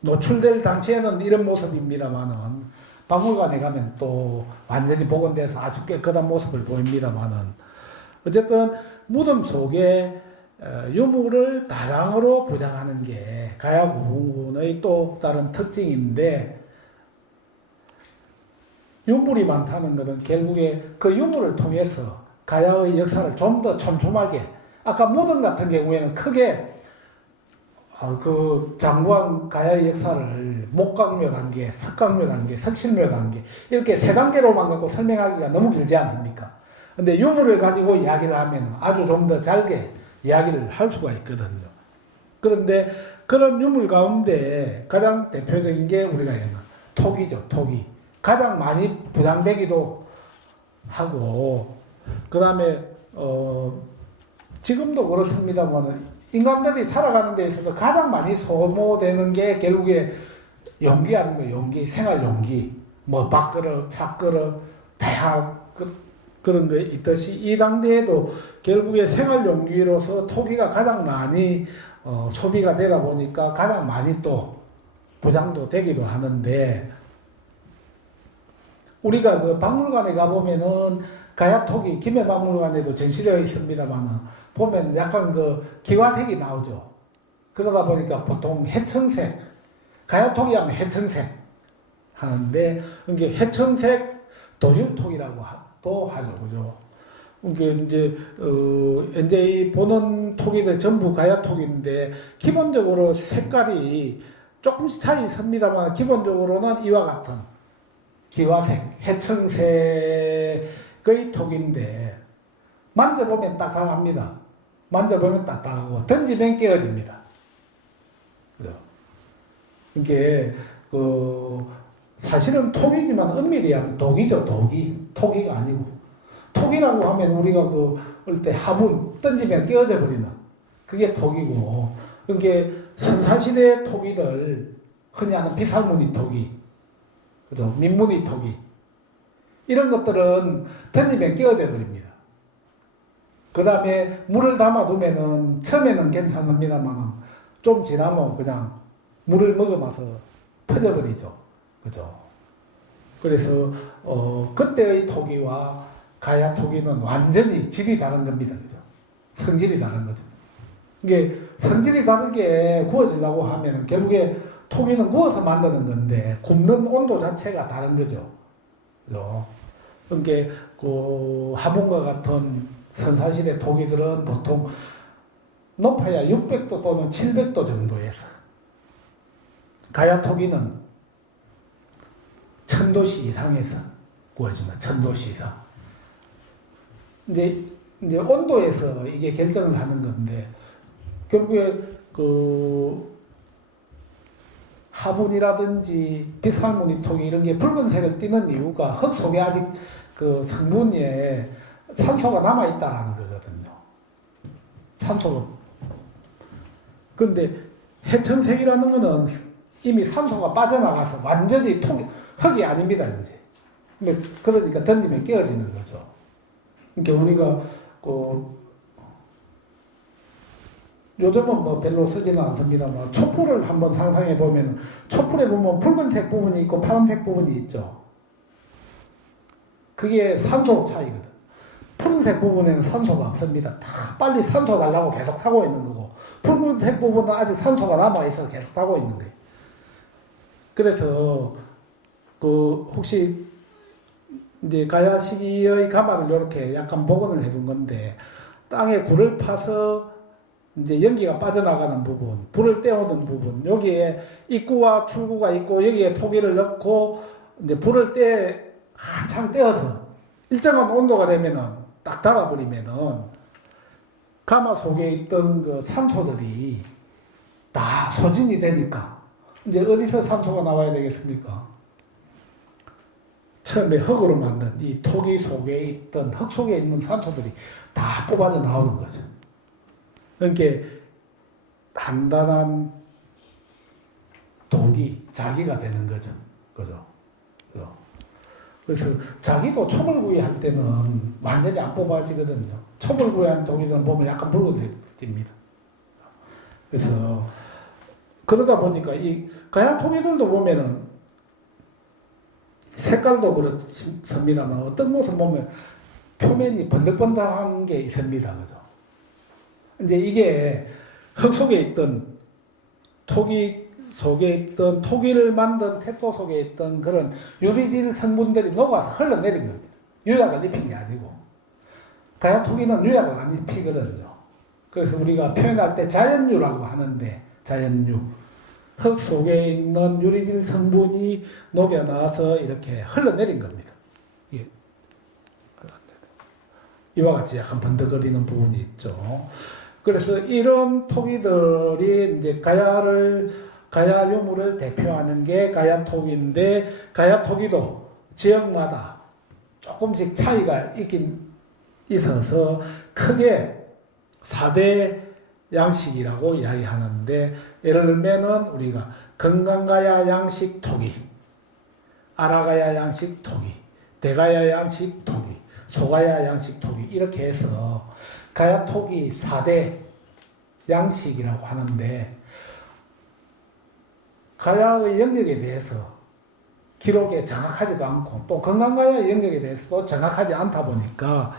노출될 당시에는 이런 모습입니다만은 박물관에 가면 또 완전히 복원돼서 아주 깨끗한 모습을 보입니다만은 어쨌든 무덤 속에 유물을 다량으로 보장하는 게 가야고궁의 또 다른 특징인데 유물이 많다는 것은 결국에 그 유물을 통해서 가야의 역사를 좀 더 촘촘하게 아까 무덤 같은 경우에는 크게 그 장구한 가야의 역사를 목각묘 단계, 석각묘 단계, 석실묘 단계 이렇게 세 단계로만 갖고 설명하기가 너무 길지 않습니까? 근데 유물을 가지고 이야기를 하면 아주 좀 더 잘게 이야기를 할 수가 있거든요. 그런데 그런 유물 가운데 가장 대표적인 게 우리가 토기죠, 토기. 가장 많이 부양되기도 하고, 그 다음에, 지금도 그렇습니다만, 인간들이 살아가는 데 있어서 가장 많이 소모되는 게 결국에 용기 아닙니까? 용기, 생활 용기. 뭐, 밥그릇, 찻그릇, 다양한 그런 게 있듯이 이 당대에도 결국에 생활 용기로서 토기가 가장 많이 소비가 되다 보니까 가장 많이 또 보장도 되기도 하는데 우리가 그 박물관에 가보면은 가야토기 김해박물관에도 전시되어 있습니다만은 보면 약간 그 기와색이 나오죠. 그러다 보니까 보통 해청색, 가야토기 하면 해청색 하는데 이게 해청색 도질토기라고 또 하죠, 그죠? 이게 이제 이제 보는 토기들 전부 가야토기인데 기본적으로 색깔이 조금씩 차이 있습니다만 기본적으로는 이와 같은 기와색, 해청색의 토기인데 만져보면 딱딱합니다. 만져보면 딱딱하고 던지면 깨어집니다. 그죠? 이게 사실은 토기지만 엄밀히 하면 독이죠, 독이. 토기가 아니고. 토기라고 하면 우리가 그럴 때 화분 던지면 깨어져 버리는 그게 토기고, 이게 선사시대 토기들, 흔히 하는 비살무늬 토기, 그죠? 민무늬 토기. 이런 것들은 던지면 깨어져 버립니다. 그 다음에 물을 담아두면은 처음에는 괜찮습니다만 좀 지나면 그냥 물을 먹으면서 터져버리죠. 그죠? 그래서 그때의 토기와 가야 토기는 완전히 질이 다른 겁니다. 그죠? 성질이 다른 거죠. 이게 성질이 다르게 구워지려고 하면 결국에 토기는 구워서 만드는 건데 굽는 온도 자체가 다른 거죠. 그죠? 그러니까 화분과 같은 선사시대 토기들은 보통 높아야 600도 또는 700도 정도에서 가야 토기는 1000도씨 이상에서 구워집니다. 1000도씨 이상. 이제 온도에서 이게 결정을 하는 건데, 결국에 화분이라든지 비살무늬 토기 이런 게 붉은색을 띠는 이유가 흙 속에 아직 성분에 산소가 남아있다라는 거거든요. 산소가. 그런데 해천색이라는 거는 이미 산소가 빠져나가서 완전히 흙이 아닙니다, 이제. 그러니까 던지면 깨어지는 거죠. 그러니까 우리가, 요즘은 뭐 별로 쓰지는 않습니다만, 촛불을 한번 상상해 보면, 촛불에 보면 붉은색 부분이 있고 파란색 부분이 있죠. 그게 산소 차이거든. 푸른색 부분에는 산소가 없습니다. 다 빨리 산소 달라고 계속 타고 있는 거고, 붉은색 부분은 아직 산소가 남아있어서 계속 타고 있는 거예요. 그래서, 혹시, 이제 가야 시기의 가마를 이렇게 약간 복원을 해둔 건데, 땅에 굴을 파서 이제 연기가 빠져나가는 부분, 불을 떼어오는 부분, 여기에 입구와 출구가 있고, 여기에 토기를 넣고, 이제 불을 한창 떼어서 일정한 온도가 되면은 딱 달아버리면은 가마 속에 있던 그 산소들이 다 소진이 되니까 이제 어디서 산소가 나와야 되겠습니까? 처음에 흙으로 만든 이 토기 속에 있던 흙 속에 있는 산소들이 다 뽑아져 나오는 거죠. 그러니까 단단한 독이 자기가 되는 거죠. 그죠? 그래서 자기도 초벌구이 할 때는 완전히 안 뽑아지거든요. 초벌구한 토기들은 보면 약간 붉어집니다. 그래서 그러다 보니까 이 가야 토기들도 보면은 색깔도 그렇습니다만 어떤 곳은 보면 표면이 번득번득한 게 있습니다. 그죠? 이제 이게 흙 속에 있던 토기 속에 있던 토기를 만든 태토 속에 있던 그런 유리질 성분들이 녹아서 흘러내린 겁니다. 유약을 입힌 게 아니고. 가야 토기는 유약을 안 입히거든요. 그래서 우리가 표현할 때 자연유라고 하는데, 자연유. 흙 속에 있는 유리질 성분이 녹여나와서 이렇게 흘러내린 겁니다. 이와 같이 약간 번득거리는 부분이 있죠. 그래서 이런 토기들이 이제 가야 유물을 대표하는 게 가야 토기인데, 가야 토기도 지역마다 조금씩 차이가 있긴 있어서 크게 4대 양식이라고 이야기하는데, 예를 들면은 우리가 건강가야 양식 토기, 아라가야 양식 토기, 대가야 양식 토기, 소가야 양식 토기, 이렇게 해서 가야 토기 4대 양식이라고 하는데, 가야의 영역에 대해서 기록에 정확하지도 않고 또 건강가야의 영역에 대해서도 정확하지 않다 보니까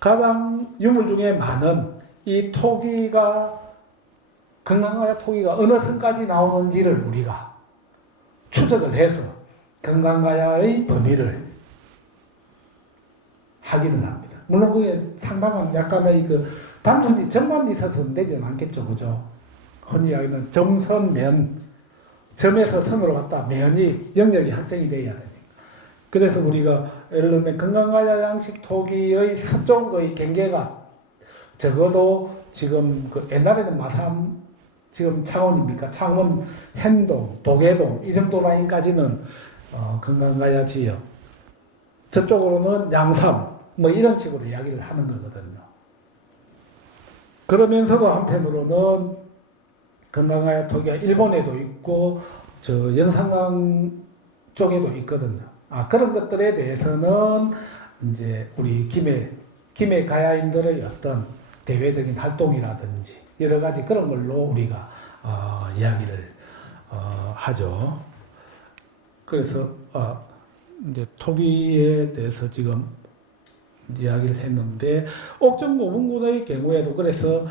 가장 유물 중에 많은 이 토기가, 건강가야 토기가 어느 선까지 나오는지를 우리가 추적을 해서 건강가야의 범위를 하기는 합니다. 물론 그게 상당한 약간의 단순히 점만 있어서는 되지는 않겠죠. 그죠? 흔히 이야기하는 점선면, 점에서 선으로 갔다 면이 영역이 확정이 되어야 되니까. 그래서 우리가 예를 들면 건강가야 양식 토기의 서쪽의 경계가 적어도 지금 옛날에는 마산, 지금 창원입니까? 창원, hen동, 도계동 이 정도 라인까지는 건강가야 지역, 저쪽으로는 양산 뭐 이런 식으로 이야기를 하는 거거든요. 그러면서도 한편으로는 건강가야 토기가 일본에도 있고 저 영산강 쪽에도 있거든요. 그런 것들에 대해서는 이제 우리 김해 가야인들의 어떤 대외적인 활동이라든지 여러 가지 그런 걸로 우리가 이야기를 하죠. 그래서 이제 토기에 대해서 지금 이야기를 했는데, 옥정고분군의 경우에도 그래서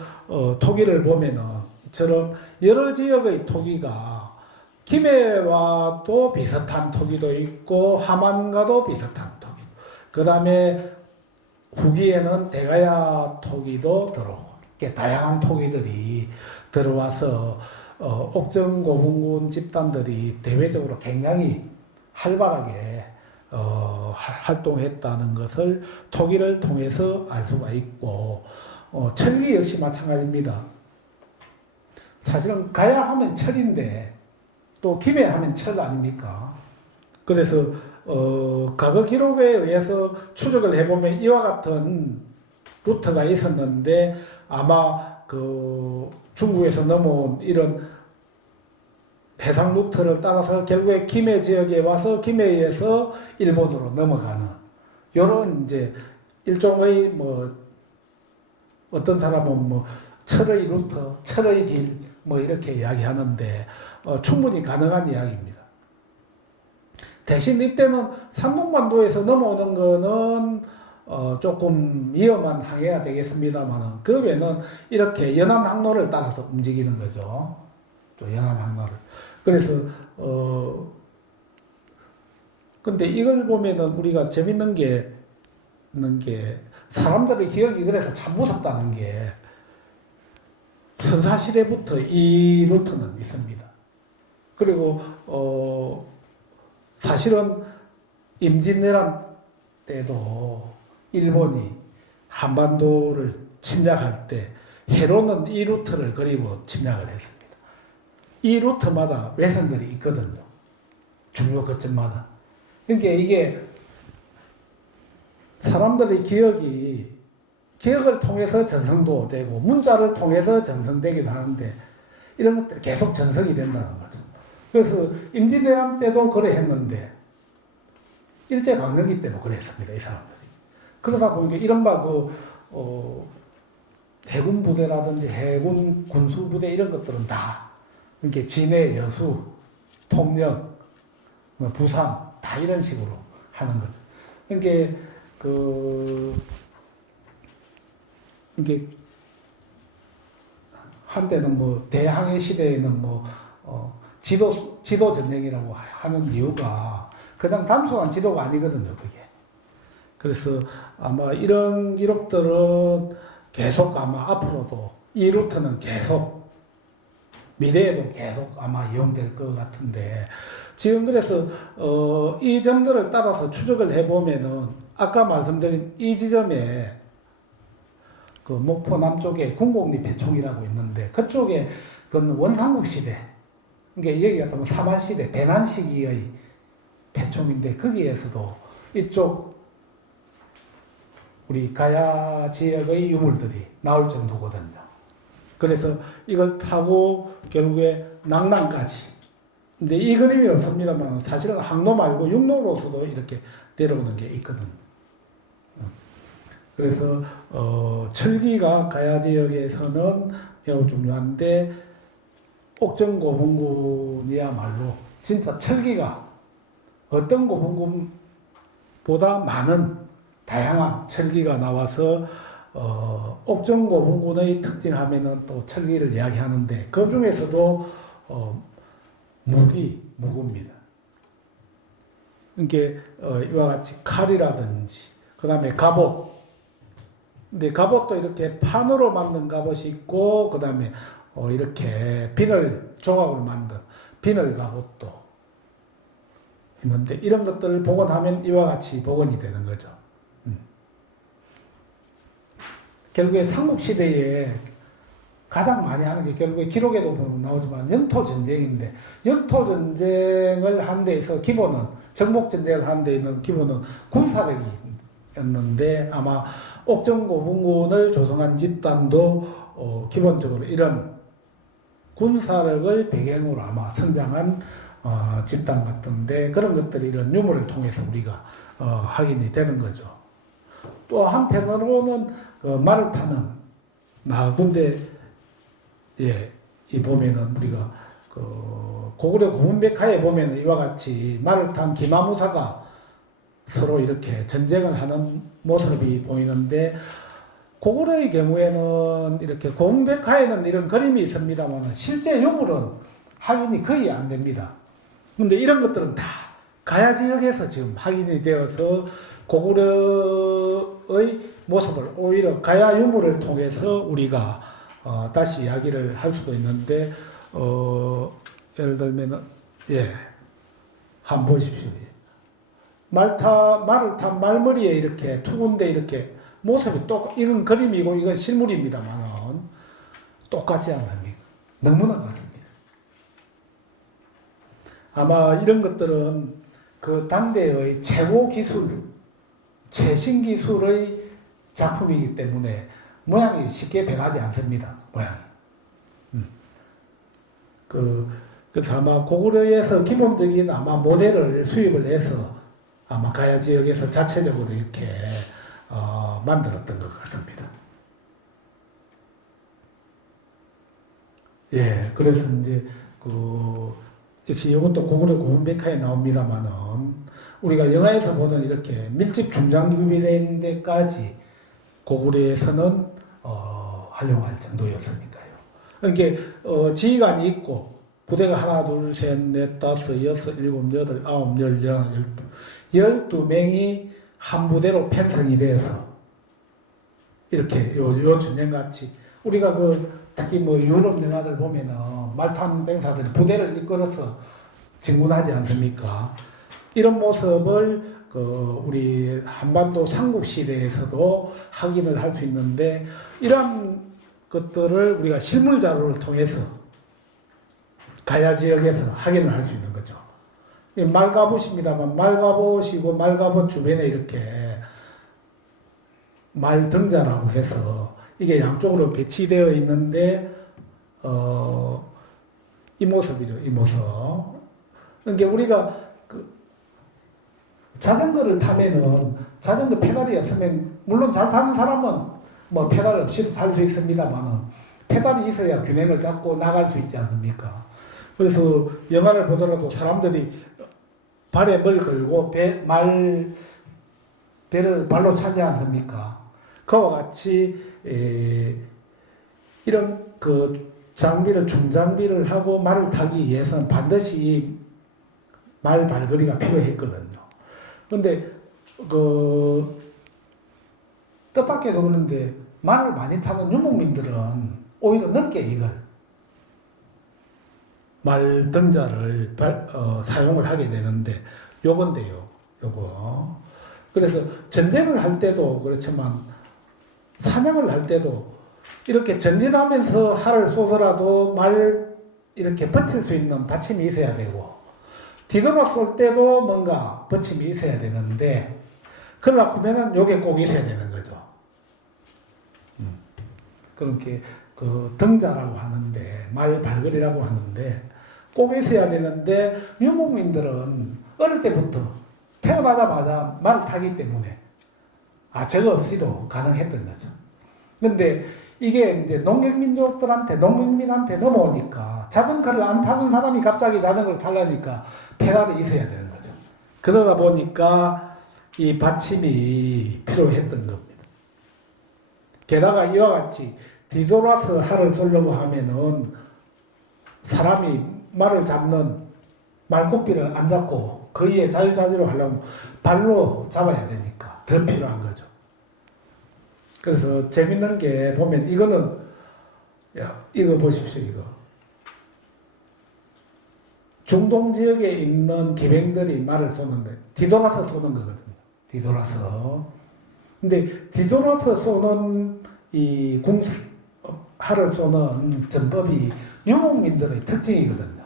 토기를 보면은 이처럼 여러 지역의 토기가 김해와도 비슷한 토기도 있고 함안과도 비슷한 토기, 그 다음에 후기에는 대가야 토기도 들어오고 이렇게 다양한 토기들이 들어와서 옥정고분군 집단들이 대외적으로 굉장히 활발하게 활동했다는 것을 토기를 통해서 알 수가 있고, 철기 역시 마찬가지입니다. 사실은 가야 하면 철인데 또 김해 하면 철 아닙니까? 그래서 과거 기록에 의해서 추적을 해보면 이와 같은 루트가 있었는데, 아마 중국에서 넘어온 이런 해상 루트를 따라서 결국에 김해 지역에 와서 김해에서 일본으로 넘어가는 이런 이제 일종의 어떤 사람은 철의 루트, 철의 길 이렇게 이야기하는데 충분히 가능한 이야기입니다. 대신 이때는 산동반도에서 넘어오는 거는 조금 위험한 항해가 되겠습니다만, 그 외에는 이렇게 연안 항로를 따라서 움직이는 거죠. 또 연안 항로를. 그래서 근데 이걸 보면은 우리가 재밌는 게 있는 게, 사람들의 기억이 그래서 참 무섭다는 게, 선사시대부터 이 루트는 있습니다. 그리고 사실은 임진왜란 때도 일본이 한반도를 침략할 때 해로는 이 루트를 그리고 침략을 했습니다. 이 루트마다 외선들이 있거든요. 중요 거점마다. 그러니까 이게 사람들의 기억을 통해서 전성도 되고 문자를 통해서 전성되기도 하는데, 이런 것들이 계속 전성이 된다는 거죠. 그래서 임진왜란 때도 그래 했는데 일제강점기 때도 그랬습니다. 이 사람들이. 그러다 보니까 이른바 해군 부대라든지 해군 군수 부대 이런 것들은 다 이렇게 진해, 여수, 통영, 뭐 부산 다 이런 식으로 하는 거죠. 이게 이게 한때는 뭐 대항해 시대에는 지도 전쟁이라고 하는 이유가 그냥 단순한 지도가 아니거든요, 그게. 그래서 아마 이런 기록들은 계속 아마 앞으로도 이 루트는 계속 미래에도 계속 아마 이용될 것 같은데 지금 그래서 이 점들을 따라서 추적을 해보면은 아까 말씀드린 이 지점에 그 목포 남쪽에 군곡리 배총이라고 있는데 그쪽에 그건 원삼국 시대 그러니까 여기가 또 사만 시대 배난 시기의 배총인데 거기에서도 이쪽 우리 가야 지역의 유물들이 나올 정도거든요. 그래서 이걸 타고 결국에 낙랑까지. 근데 이 그림이 없습니다만 사실은 항로 말고 육로로서도 이렇게 내려오는 게 있거든요. 그래서 철기가 가야 지역에서는 매우 중요한데 옥정고분군이야말로 진짜 철기가 어떤 고분군보다 많은 다양한 철기가 나와서 옥정고분군의 특징하면은 또 철기를 이야기하는데 그 중에서도 무구입니다. 이게 이와 같이 칼이라든지 그 다음에 갑옷. 근데 갑옷도 이렇게 판으로 만든 갑옷이 있고 그 다음에 이렇게 비늘 조각으로 만든 비늘 갑옷도 있는데 이런 것들을 복원하면 이와 같이 복원이 되는 거죠. 결국에 삼국시대에 가장 많이 하는 게 결국에 기록에도 보면 나오지만 영토전쟁인데 영토전쟁을 한 데 있어 기본은 정목전쟁을 한 데 있는 기본은 군사력이었는데 아마 옥정고분군을 조성한 집단도 기본적으로 이런 군사력을 배경으로 아마 성장한 집단 같은데 그런 것들이 이런 유물을 통해서 우리가 확인이 되는 거죠. 또 한편으로는 말을 타는 군대 이 보면은 우리가 고구려 고문백화에 보면은 이와 같이 말을 탄 기마무사가 서로 이렇게 전쟁을 하는 모습이 보이는데 고구려의 경우에는 이렇게 고문백화에는 이런 그림이 있습니다만 실제 유물은 확인이 거의 안 됩니다. 근데 이런 것들은 다 가야 지역에서 지금 확인이 되어서 고구려의 모습을 오히려 가야 유물을 통해서 우리가 다시 이야기를 할 수도 있는데 예를 들면은 한번 보십시오. 말을 탄 말머리에 이렇게 두 군데 이렇게 모습이 이건 그림이고 이건 실물입니다만은 똑같지 않습니까? 너무나 같습니다. 아마 이런 것들은 그 당대의 최고 기술, 최신 기술의 작품이기 때문에 모양이 쉽게 변하지 않습니다. 모양이. 그래서 아마 고구려에서 기본적인 아마 모델을 수입을 해서 아마 가야 지역에서 자체적으로 이렇게 만들었던 것 같습니다. 그래서 이제 역시 이것도 고구려 고문백화에 나옵니다만은 우리가 영화에서 보는 이렇게 밀집 중장비되어 있는 데까지 고구려에서는 활용할 정도였으니까요. 이게 지휘관이 있고 부대가 하나, 둘, 셋, 넷, 다섯, 여섯, 일곱, 여덟, 아홉, 열, 열두 명이 한 부대로 편성이 돼서 이렇게 요 전쟁같이 우리가 특히 유럽 영화들 보면은 말탄 병사들이 부대를 이끌어서 진군하지 않습니까? 이런 모습을 우리 한반도 삼국시대에서도 확인을 할 수 있는데 이런 것들을 우리가 실물 자료를 통해서 가야 지역에서 확인을 할 수 있는 거죠. 말갑옷입니다만 말갑옷이고 말갑옷 주변에 이렇게 말등자라고 해서 이게 양쪽으로 배치되어 있는데 이 모습이죠. 이 모습. 그러니까 우리가 자전거를 타면은 자전거 페달이 없으면 물론 잘 타는 사람은 뭐 페달 없이도 살 수 있습니다만은 페달이 있어야 균형을 잡고 나갈 수 있지 않습니까? 그래서 영화를 보더라도 사람들이 발에 뭘 걸고 배를 발로 차지 않습니까? 그와 같이 이런 그 장비를 중장비를 하고 말을 타기 위해서는 반드시 말 발걸이가 필요했거든요. 그런데 그 뜻밖에도 그런데 말을 많이 타는 유목민들은 오히려 늦게 이걸 말등자를 사용을 하게 되는데 요건데요. 요거. 그래서 전쟁을 할 때도 그렇지만 사냥을 할 때도 이렇게 전진하면서 활을 쏘더라도 말 이렇게 버틸 수 있는 받침이 있어야 되고 뒤돌아 쏠 때도 뭔가 받침이 있어야 되는데 그러려고 하면은 요게 꼭 있어야 되는 거죠. 그렇게 그 등자라고 하는데 말 발걸이라고 하는데 꼭 있어야 되는데 유목민들은 어릴 때부터 태어나자마자 말을 타기 때문에 저거 없이도 가능했던 거죠. 근데 이게 이제 농경민한테 넘어오니까 자전거를 안 타는 사람이 갑자기 자전거를 타려니까 페달이 있어야 되는 거죠. 그러다 보니까 이 받침이 필요했던 겁니다. 게다가 이와 같이 뒤돌아서 활을 쏘려고 하면은 사람이 말을 잡는 말굽이를 안 잡고 그 위에 자유자재로 하려면 발로 잡아야 되니까 더 필요한 거죠. 그래서 재밌는 게 보면 이거는 이거 보십시오. 이거 중동 지역에 있는 기병들이 말을 쏘는데 뒤돌아서 쏘는 거거든요. 뒤돌아서. 근데 뒤돌아서 쏘는 이 활을 쏘는 전법이 유목민들의 특징이거든요.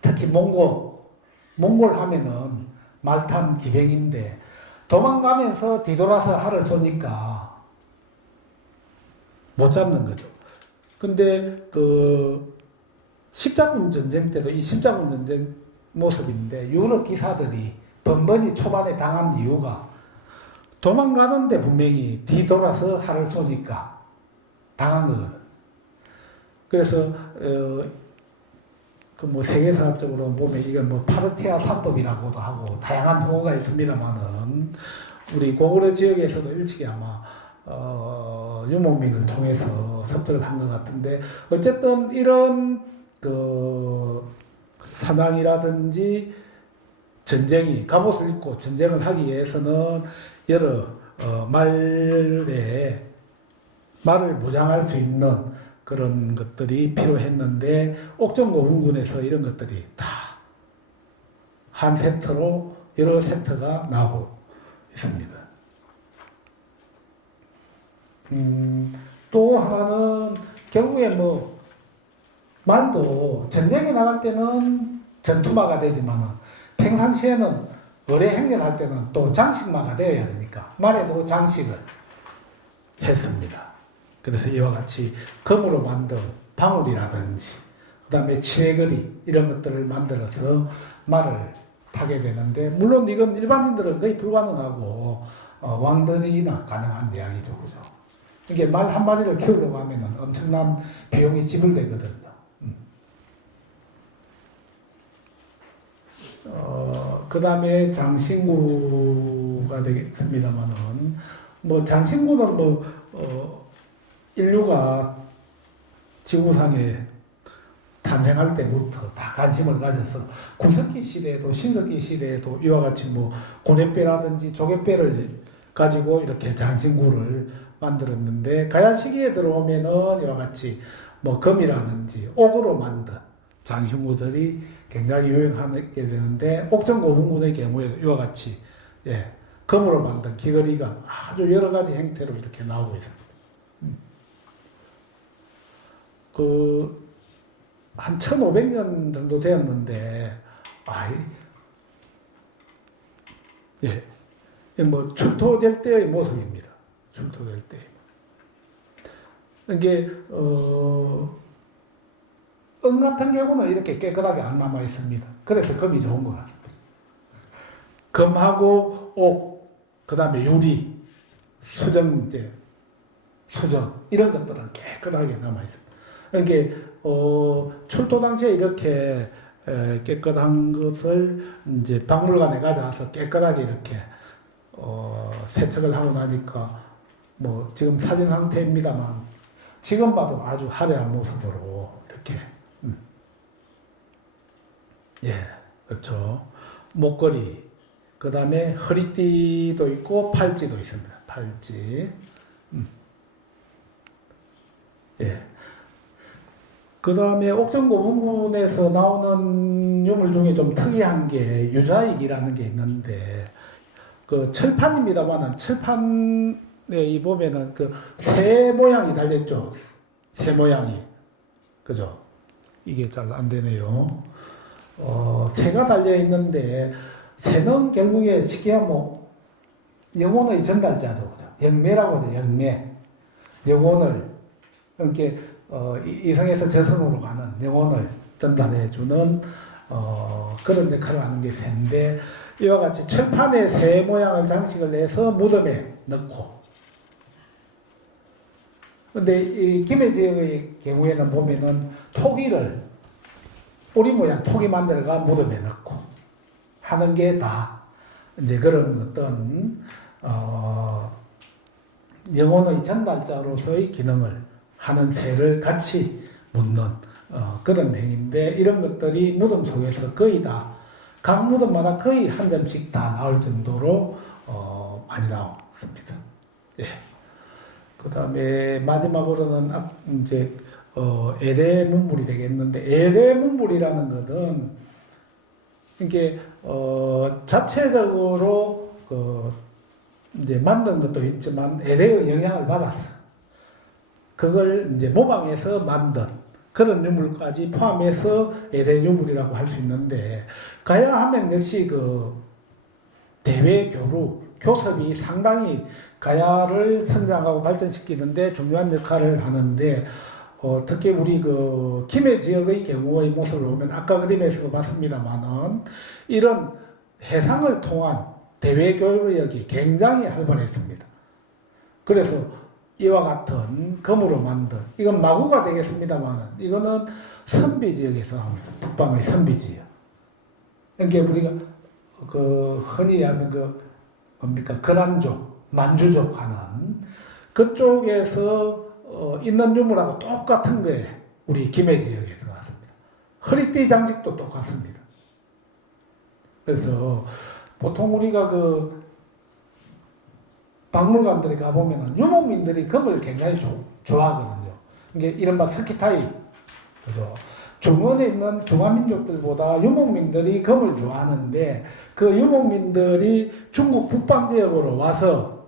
특히 몽골 하면은 말탄 기병인데 도망가면서 뒤돌아서 활을 쏘니까 못 잡는 거죠. 근데 그 십자군 전쟁 때도 이 십자군 전쟁 모습인데 유럽 기사들이 번번이 초반에 당한 이유가 도망가는데 분명히 뒤돌아서 활을 쏘니까 당한 거거든. 그래서 그 뭐 세계사적으로 보면 이건 뭐 파르티아 산법이라고도 하고 다양한 용어가 있습니다만은 우리 고구려 지역에서도 일찍이 아마 유목민을 통해서 습득을 한 것 같은데 어쨌든 이런 그 사냥이라든지 전쟁이 갑옷을 입고 전쟁을 하기 위해서는 여러 말을 무장할 수 있는 그런 것들이 필요했는데 옥정고분군에서 이런 것들이 다 한 세트로 여러 세트가 나오고 있습니다. 또 하나는 결국에 뭐 말도 전쟁에 나갈 때는 전투마가 되지만 평상시에는 의뢰 행렬할 때는 또 장식마가 되어야 되니까 말에도 장식을 했습니다. 그래서 이와 같이 금으로 만든 방울이라든지 그 다음에 칠해거리 이런 것들을 만들어서 말을 타게 되는데 물론 이건 일반인들은 거의 불가능하고 왕들이나 가능한 이야기죠. 그죠? 이게 말 한 마리를 키우려고 하면 엄청난 비용이 지불되거든요. 그 다음에 장신구가 되겠습니다만은 뭐 장신구는 인류가 지구상에 탄생할 때부터 다 관심을 가져서 구석기 시대에도 신석기 시대에도 이와 같이 뭐 고갯배라든지 조갯배를 가지고 이렇게 장신구를 만들었는데 가야 시기에 들어오면은 이와 같이 뭐 금이라든지 옥으로 만든 장신구들이 굉장히 유행하게 되는데 옥정고분군의 경우에 이와 같이 금으로 만든 귀걸이가 아주 여러 가지 형태로 이렇게 나오고 있습니다. 한 1500년 정도 되었는데, 뭐, 출토될 때의 모습입니다. 출토될 때. 이게, 은 같은 경우는 이렇게 깨끗하게 안 남아 있습니다. 그래서 금이 좋은 것 같습니다. 금하고 옥, 그 다음에 유리, 수정제, 수정 이런 것들은 깨끗하게 남아 있습니다. 그러니까 출토 당시에 이렇게 깨끗한 것을 이제 박물관에 가져와서 깨끗하게 이렇게 세척을 하고 나니까 뭐 지금 사진 상태입니다만 지금 봐도 아주 화려한 모습으로 이렇게 예 그렇죠. 목걸이 그 다음에 허리띠도 있고 팔찌도 있습니다. 팔찌 예. 그 다음에 옥정고분군에서 나오는 유물 중에 좀 특이한 게 유자익이라는 게 있는데 그 철판입니다만 철판에 이 보면은 그 새 모양이 달렸죠. 새 모양이 그죠? 이게 잘 안 되네요. 새가 달려 있는데 새는 결국에 쉽게 뭐 영혼의 전달자죠. 그죠? 영매라고 하죠. 영매. 영혼을 그러니까 이성에서 저성으로 가는 영혼을 전달해주는 그런 역할을 하는 게 새인데 이와 같이 철판에 새 모양을 장식을 해서 무덤에 넣고 근데 이 김해 지역의 경우에는 보면은 토기를 오리 모양 토기 만들어가 무덤에 넣고 하는 게 다 이제 그런 어떤 영혼의 전달자로서의 기능을 하는 새를 같이 묻는 그런 행위인데 이런 것들이 무덤 속에서 거의 다 각 무덤마다 거의 한 점씩 다 나올 정도로 많이 나왔습니다. 예. 그 다음에 마지막으로는 이제 에레 문물이 되겠는데 에레 문물이라는 것은 이게 자체적으로 이제 만든 것도 있지만 에레의 영향을 받았어. 그걸 이제 모방해서 만든 그런 유물까지 포함해서 에레 유물이라고 할 수 있는데 가야하면 역시 그 대외 교섭이 상당히 가야를 성장하고 발전시키는데 중요한 역할을 하는데 특히 우리 그 김해 지역의 경우의 모습을 보면 아까 그림에서도 봤습니다만은 이런 해상을 통한 대외 교역이 굉장히 활발했습니다. 그래서 이와 같은 금으로 만든 이건 마구가 되겠습니다만 이거는 선비 지역에서 나옵니다. 북방의 선비 지역. 그러니까 우리가 그 흔히 하는 그 뭡니까 거란족, 만주족 하는 그쪽에서 있는 유물하고 똑같은 거에 우리 김해 지역에서 나왔습니다. 허리띠 장식도 똑같습니다. 그래서 보통 우리가 그 박물관들에 가보면 유목민들이 금을 굉장히 좋아하거든요. 이게 이른바 스키타이. 그죠? 중원에 있는 중화민족들보다 유목민들이 금을 좋아하는데 그 유목민들이 중국 북방 지역으로 와서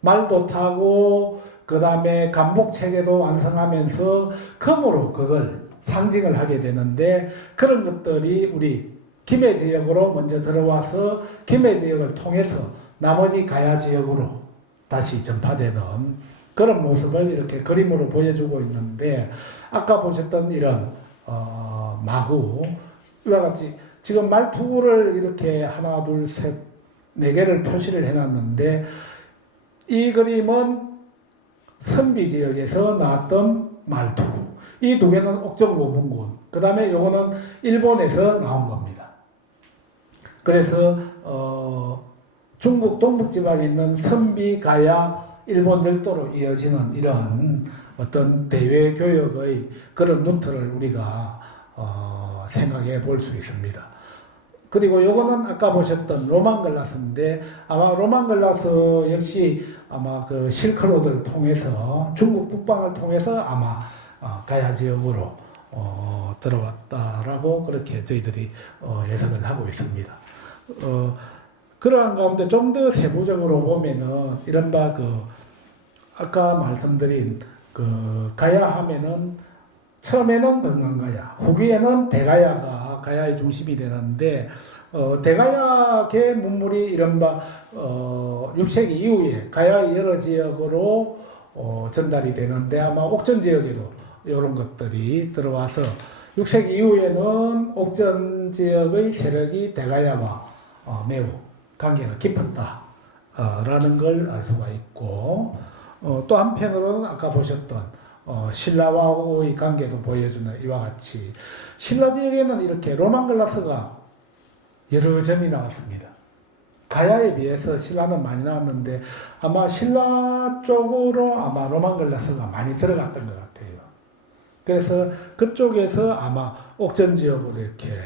말도 타고 그 다음에 간복 체계도 완성하면서 금으로 그걸 상징을 하게 되는데 그런 것들이 우리 김해 지역으로 먼저 들어와서 김해 지역을 통해서 나머지 가야 지역으로 다시 전파되는 그런 모습을 이렇게 그림으로 보여주고 있는데 아까 보셨던 이런 마구 이와 같이 지금 말투를 이렇게 하나 둘 셋 네 개를 표시를 해놨는데 이 그림은 선비 지역에서 나왔던 말투 이 두 개는 옥정고분군 그 다음에 요거는 일본에서 나온 겁니다. 그래서 중국 동북지방에 있는 선비, 가야, 일본 열도로 이어지는 이런 어떤 대외 교역의 그런 루트를 우리가 생각해 볼 수 있습니다. 그리고 요거는 아까 보셨던 로만글라스인데 아마 로만글라스 역시 아마 그 실크로드를 통해서 중국 북방을 통해서 아마 가야 지역으로 들어왔다라고 그렇게 저희들이 예상을 하고 있습니다. 그러한 가운데 좀 더 세부적으로 보면은 이른바 그 아까 말씀드린 그 가야 하면은 처음에는 건강가야, 후기에는 대가야가 가야의 중심이 되는데 대가야계 문물이 이른바 6세기 이후에 가야의 여러 지역으로 전달이 되는데 아마 옥전 지역에도 이런 것들이 들어와서 6세기 이후에는 옥전 지역의 세력이 대가야와 매우 관계가 깊었다라는 걸 알 수가 있고 또 한편으로는 아까 보셨던 신라와의 관계도 보여주는 이와 같이 신라 지역에는 이렇게 로만 글라스가 여러 점이 나왔습니다. 가야에 비해서 신라는 많이 나왔는데 아마 신라 쪽으로 아마 로만 글라스가 많이 들어갔던 것 같아요. 그래서 그쪽에서 아마 옥전 지역으로 이렇게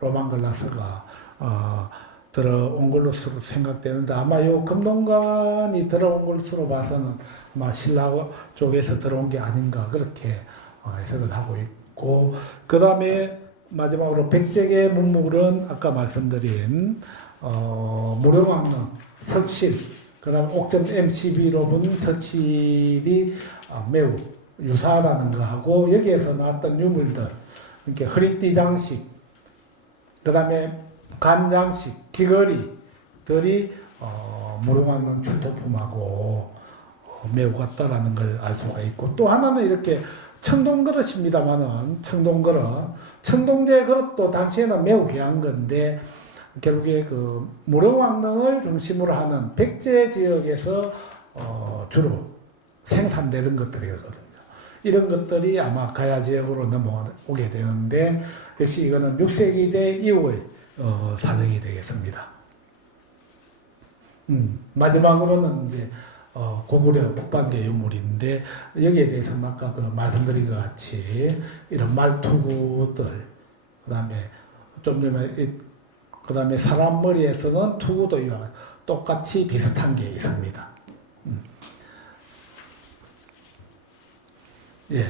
로만 글라스가 들어온 걸로 생각되는데 아마 이 금동관이 들어온 것으로 봐서는 아마 신라 쪽에서 들어온 게 아닌가 그렇게 해석을 하고 있고 그 다음에 마지막으로 백제계 문물은 아까 말씀드린 무령왕릉 석실 그 다음 옥전 MCB로 본 석실이 매우 유사하다는 거하고 여기에서 나왔던 유물들 이렇게 허리띠 장식 그 다음에 간장식 귀걸이들이 무령왕릉 출토품하고 매우 같다라는 걸 알 수가 있고 또 하나는 이렇게 청동그릇입니다만은 청동제 그릇도 당시에는 매우 귀한 건데 결국에 그 무령왕릉을 중심으로 하는 백제 지역에서 주로 생산되는 것들이거든요. 이런 것들이 아마 가야 지역으로 넘어오게 되는데 역시 이거는 6세기대 이후의 사정이 되겠습니다. 마지막으로는 이제 고구려 북방계 유물인데 여기에 대해서는 아까 그 말씀드린 것 같이 이런 말투구들 그다음에 좀 전에 그다음에 사람 머리에서는 투구도 똑같이 비슷한 게 있습니다. 예.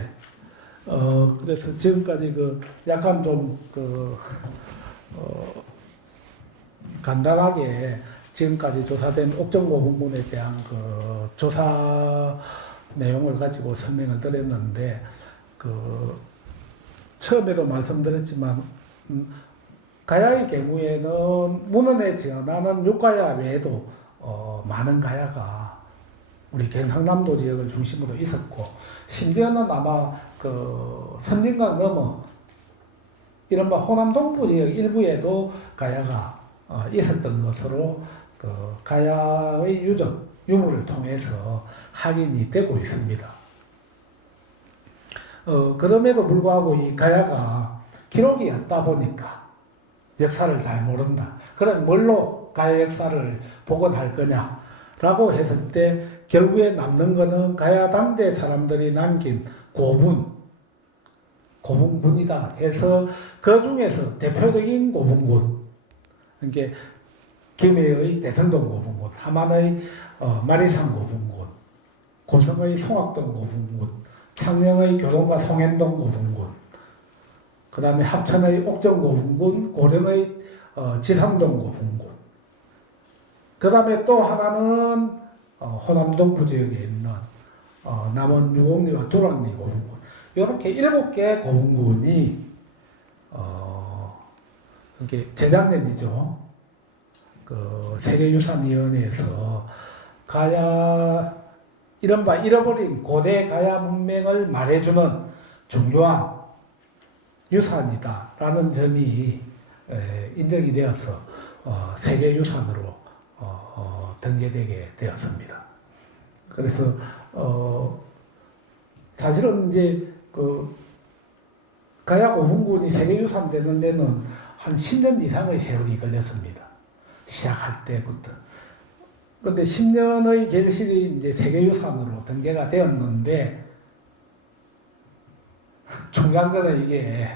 그래서 지금까지 약간 좀 간단하게 지금까지 조사된 옥정고분문에 대한 조사 내용을 가지고 설명을 드렸는데 처음에도 말씀드렸지만 가야의 경우에는 문헌에 지어나는 육가야 외에도 많은 가야가 우리 경상남도 지역을 중심으로 있었고 심지어는 아마 선진강 넘어 이른바 호남 동부 지역 일부에도 가야가 있었던 것으로 가야의 유물을 통해서 확인이 되고 있습니다. 그럼에도 불구하고 이 가야가 기록이 없다 보니까 역사를 잘 모른다. 그럼 뭘로 가야 역사를 복원할 거냐라고 했을 때 결국에 남는 거는 가야 당대 사람들이 남긴 고분군이다 해서 그 중에서 대표적인 고분군 그러니까 김해의 대성동 고분군, 함안의 마리산 고분군, 고성의 송악동 고분군, 창녕의 교동과 송현동 고분군, 그 다음에 합천의 옥정 고분군, 고령의 지상동 고분군, 그 다음에 또 하나는 호남 동부 지역에 있는 남원 유곡리와 두락리 고분군, 이렇게 7개 고분군이 이게 재작년이죠. 세계유산위원회에서 가야 이른바 잃어버린 고대 가야 문명을 말해주는 중요한 유산이다라는 점이 인정이 되어서 세계유산으로 등재되게 되었습니다. 그래서 사실은 이제 가야 고분군이 세계유산 되는 데는 한 10년 이상의 세월이 걸렸습니다. 시작할 때부터. 그런데 10년의 결실이 이제 세계유산으로 등재가 되었는데, 중요한 거는 이게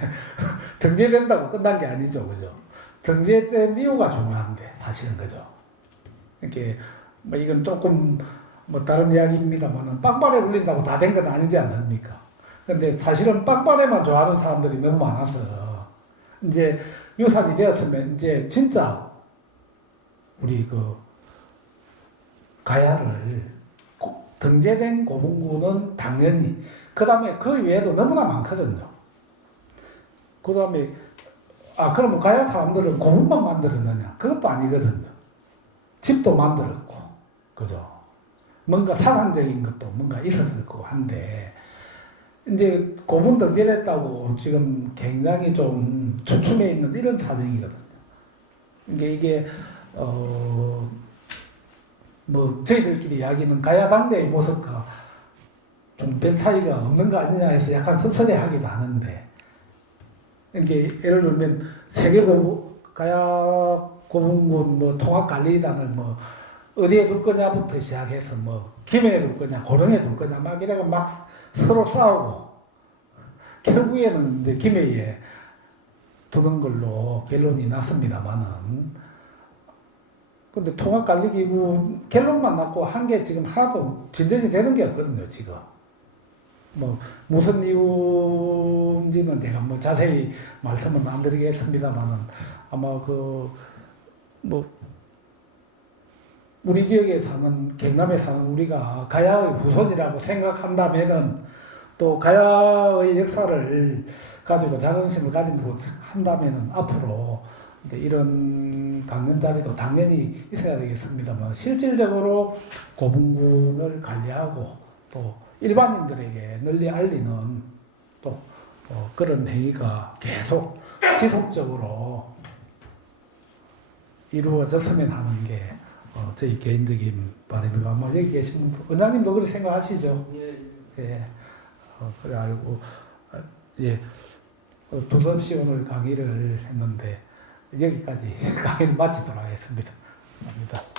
등재된다고 끝난 게 아니죠. 그죠? 등재된 이유가 중요한데, 사실은 그죠? 이렇게, 이건 조금 다른 이야기입니다만, 빵발에 울린다고 다 된 건 아니지 않습니까? 근데 사실은 빵발에만 좋아하는 사람들이 너무 많아서, 이제 유산이 되었으면 이제 진짜 우리 가야를 등재된 고분군은 당연히 그 다음에 그 외에도 너무나 많거든요. 그 다음에 그러면 가야 사람들은 고분만 만들었느냐? 그것도 아니거든요. 집도 만들었고 그죠? 뭔가 사상적인 것도 뭔가 있었을 거고 한데 이제 고분 등재됐다고 지금 굉장히 좀 주춤해 있는 이런 사정이거든요. 이게 뭐 저희들끼리 이야기는 가야 당대의 모습과 좀 별 차이가 없는 거 아니냐 해서 약간 씁쓸해하기도 하는데, 이게 예를 들면 가야 고분군 뭐 통합관리단을 뭐 어디에 둘 거냐부터 시작해서 뭐 김해에 둘 거냐 고령에 둘 거냐 막 이래가 막 서로 싸우고 결국에는 이제 김해에 두는 걸로 결론이 났습니다만은, 근데 통합관리기구 결론만 났고 한 게 지금 하나도 진전이 되는 게 없거든요 지금. 뭐 무슨 이유인지는 제가 뭐 자세히 말씀은 안 드리겠습니다만은, 아마 그 뭐 우리 지역에 사는 경남에 사는 우리가 가야의 후손이라고 생각한다면은, 또 가야의 역사를 가지고 자긍심을 가지고 한다면은 앞으로 이제 이런 강연 자리도 당연히 있어야 되겠습니다만, 실질적으로 고분군을 관리하고 또 일반인들에게 널리 알리는 또 그런 행위가 계속 지속적으로 이루어졌으면 하는 게 저희 개인적인 바람이고, 아마 여기 계신 원장님도 그렇게 생각하시죠? 예. 그래 알고, 예. 두섭씨 오늘 강의를 했는데 여기까지 강의를 마치도록 하겠습니다. 감사합니다.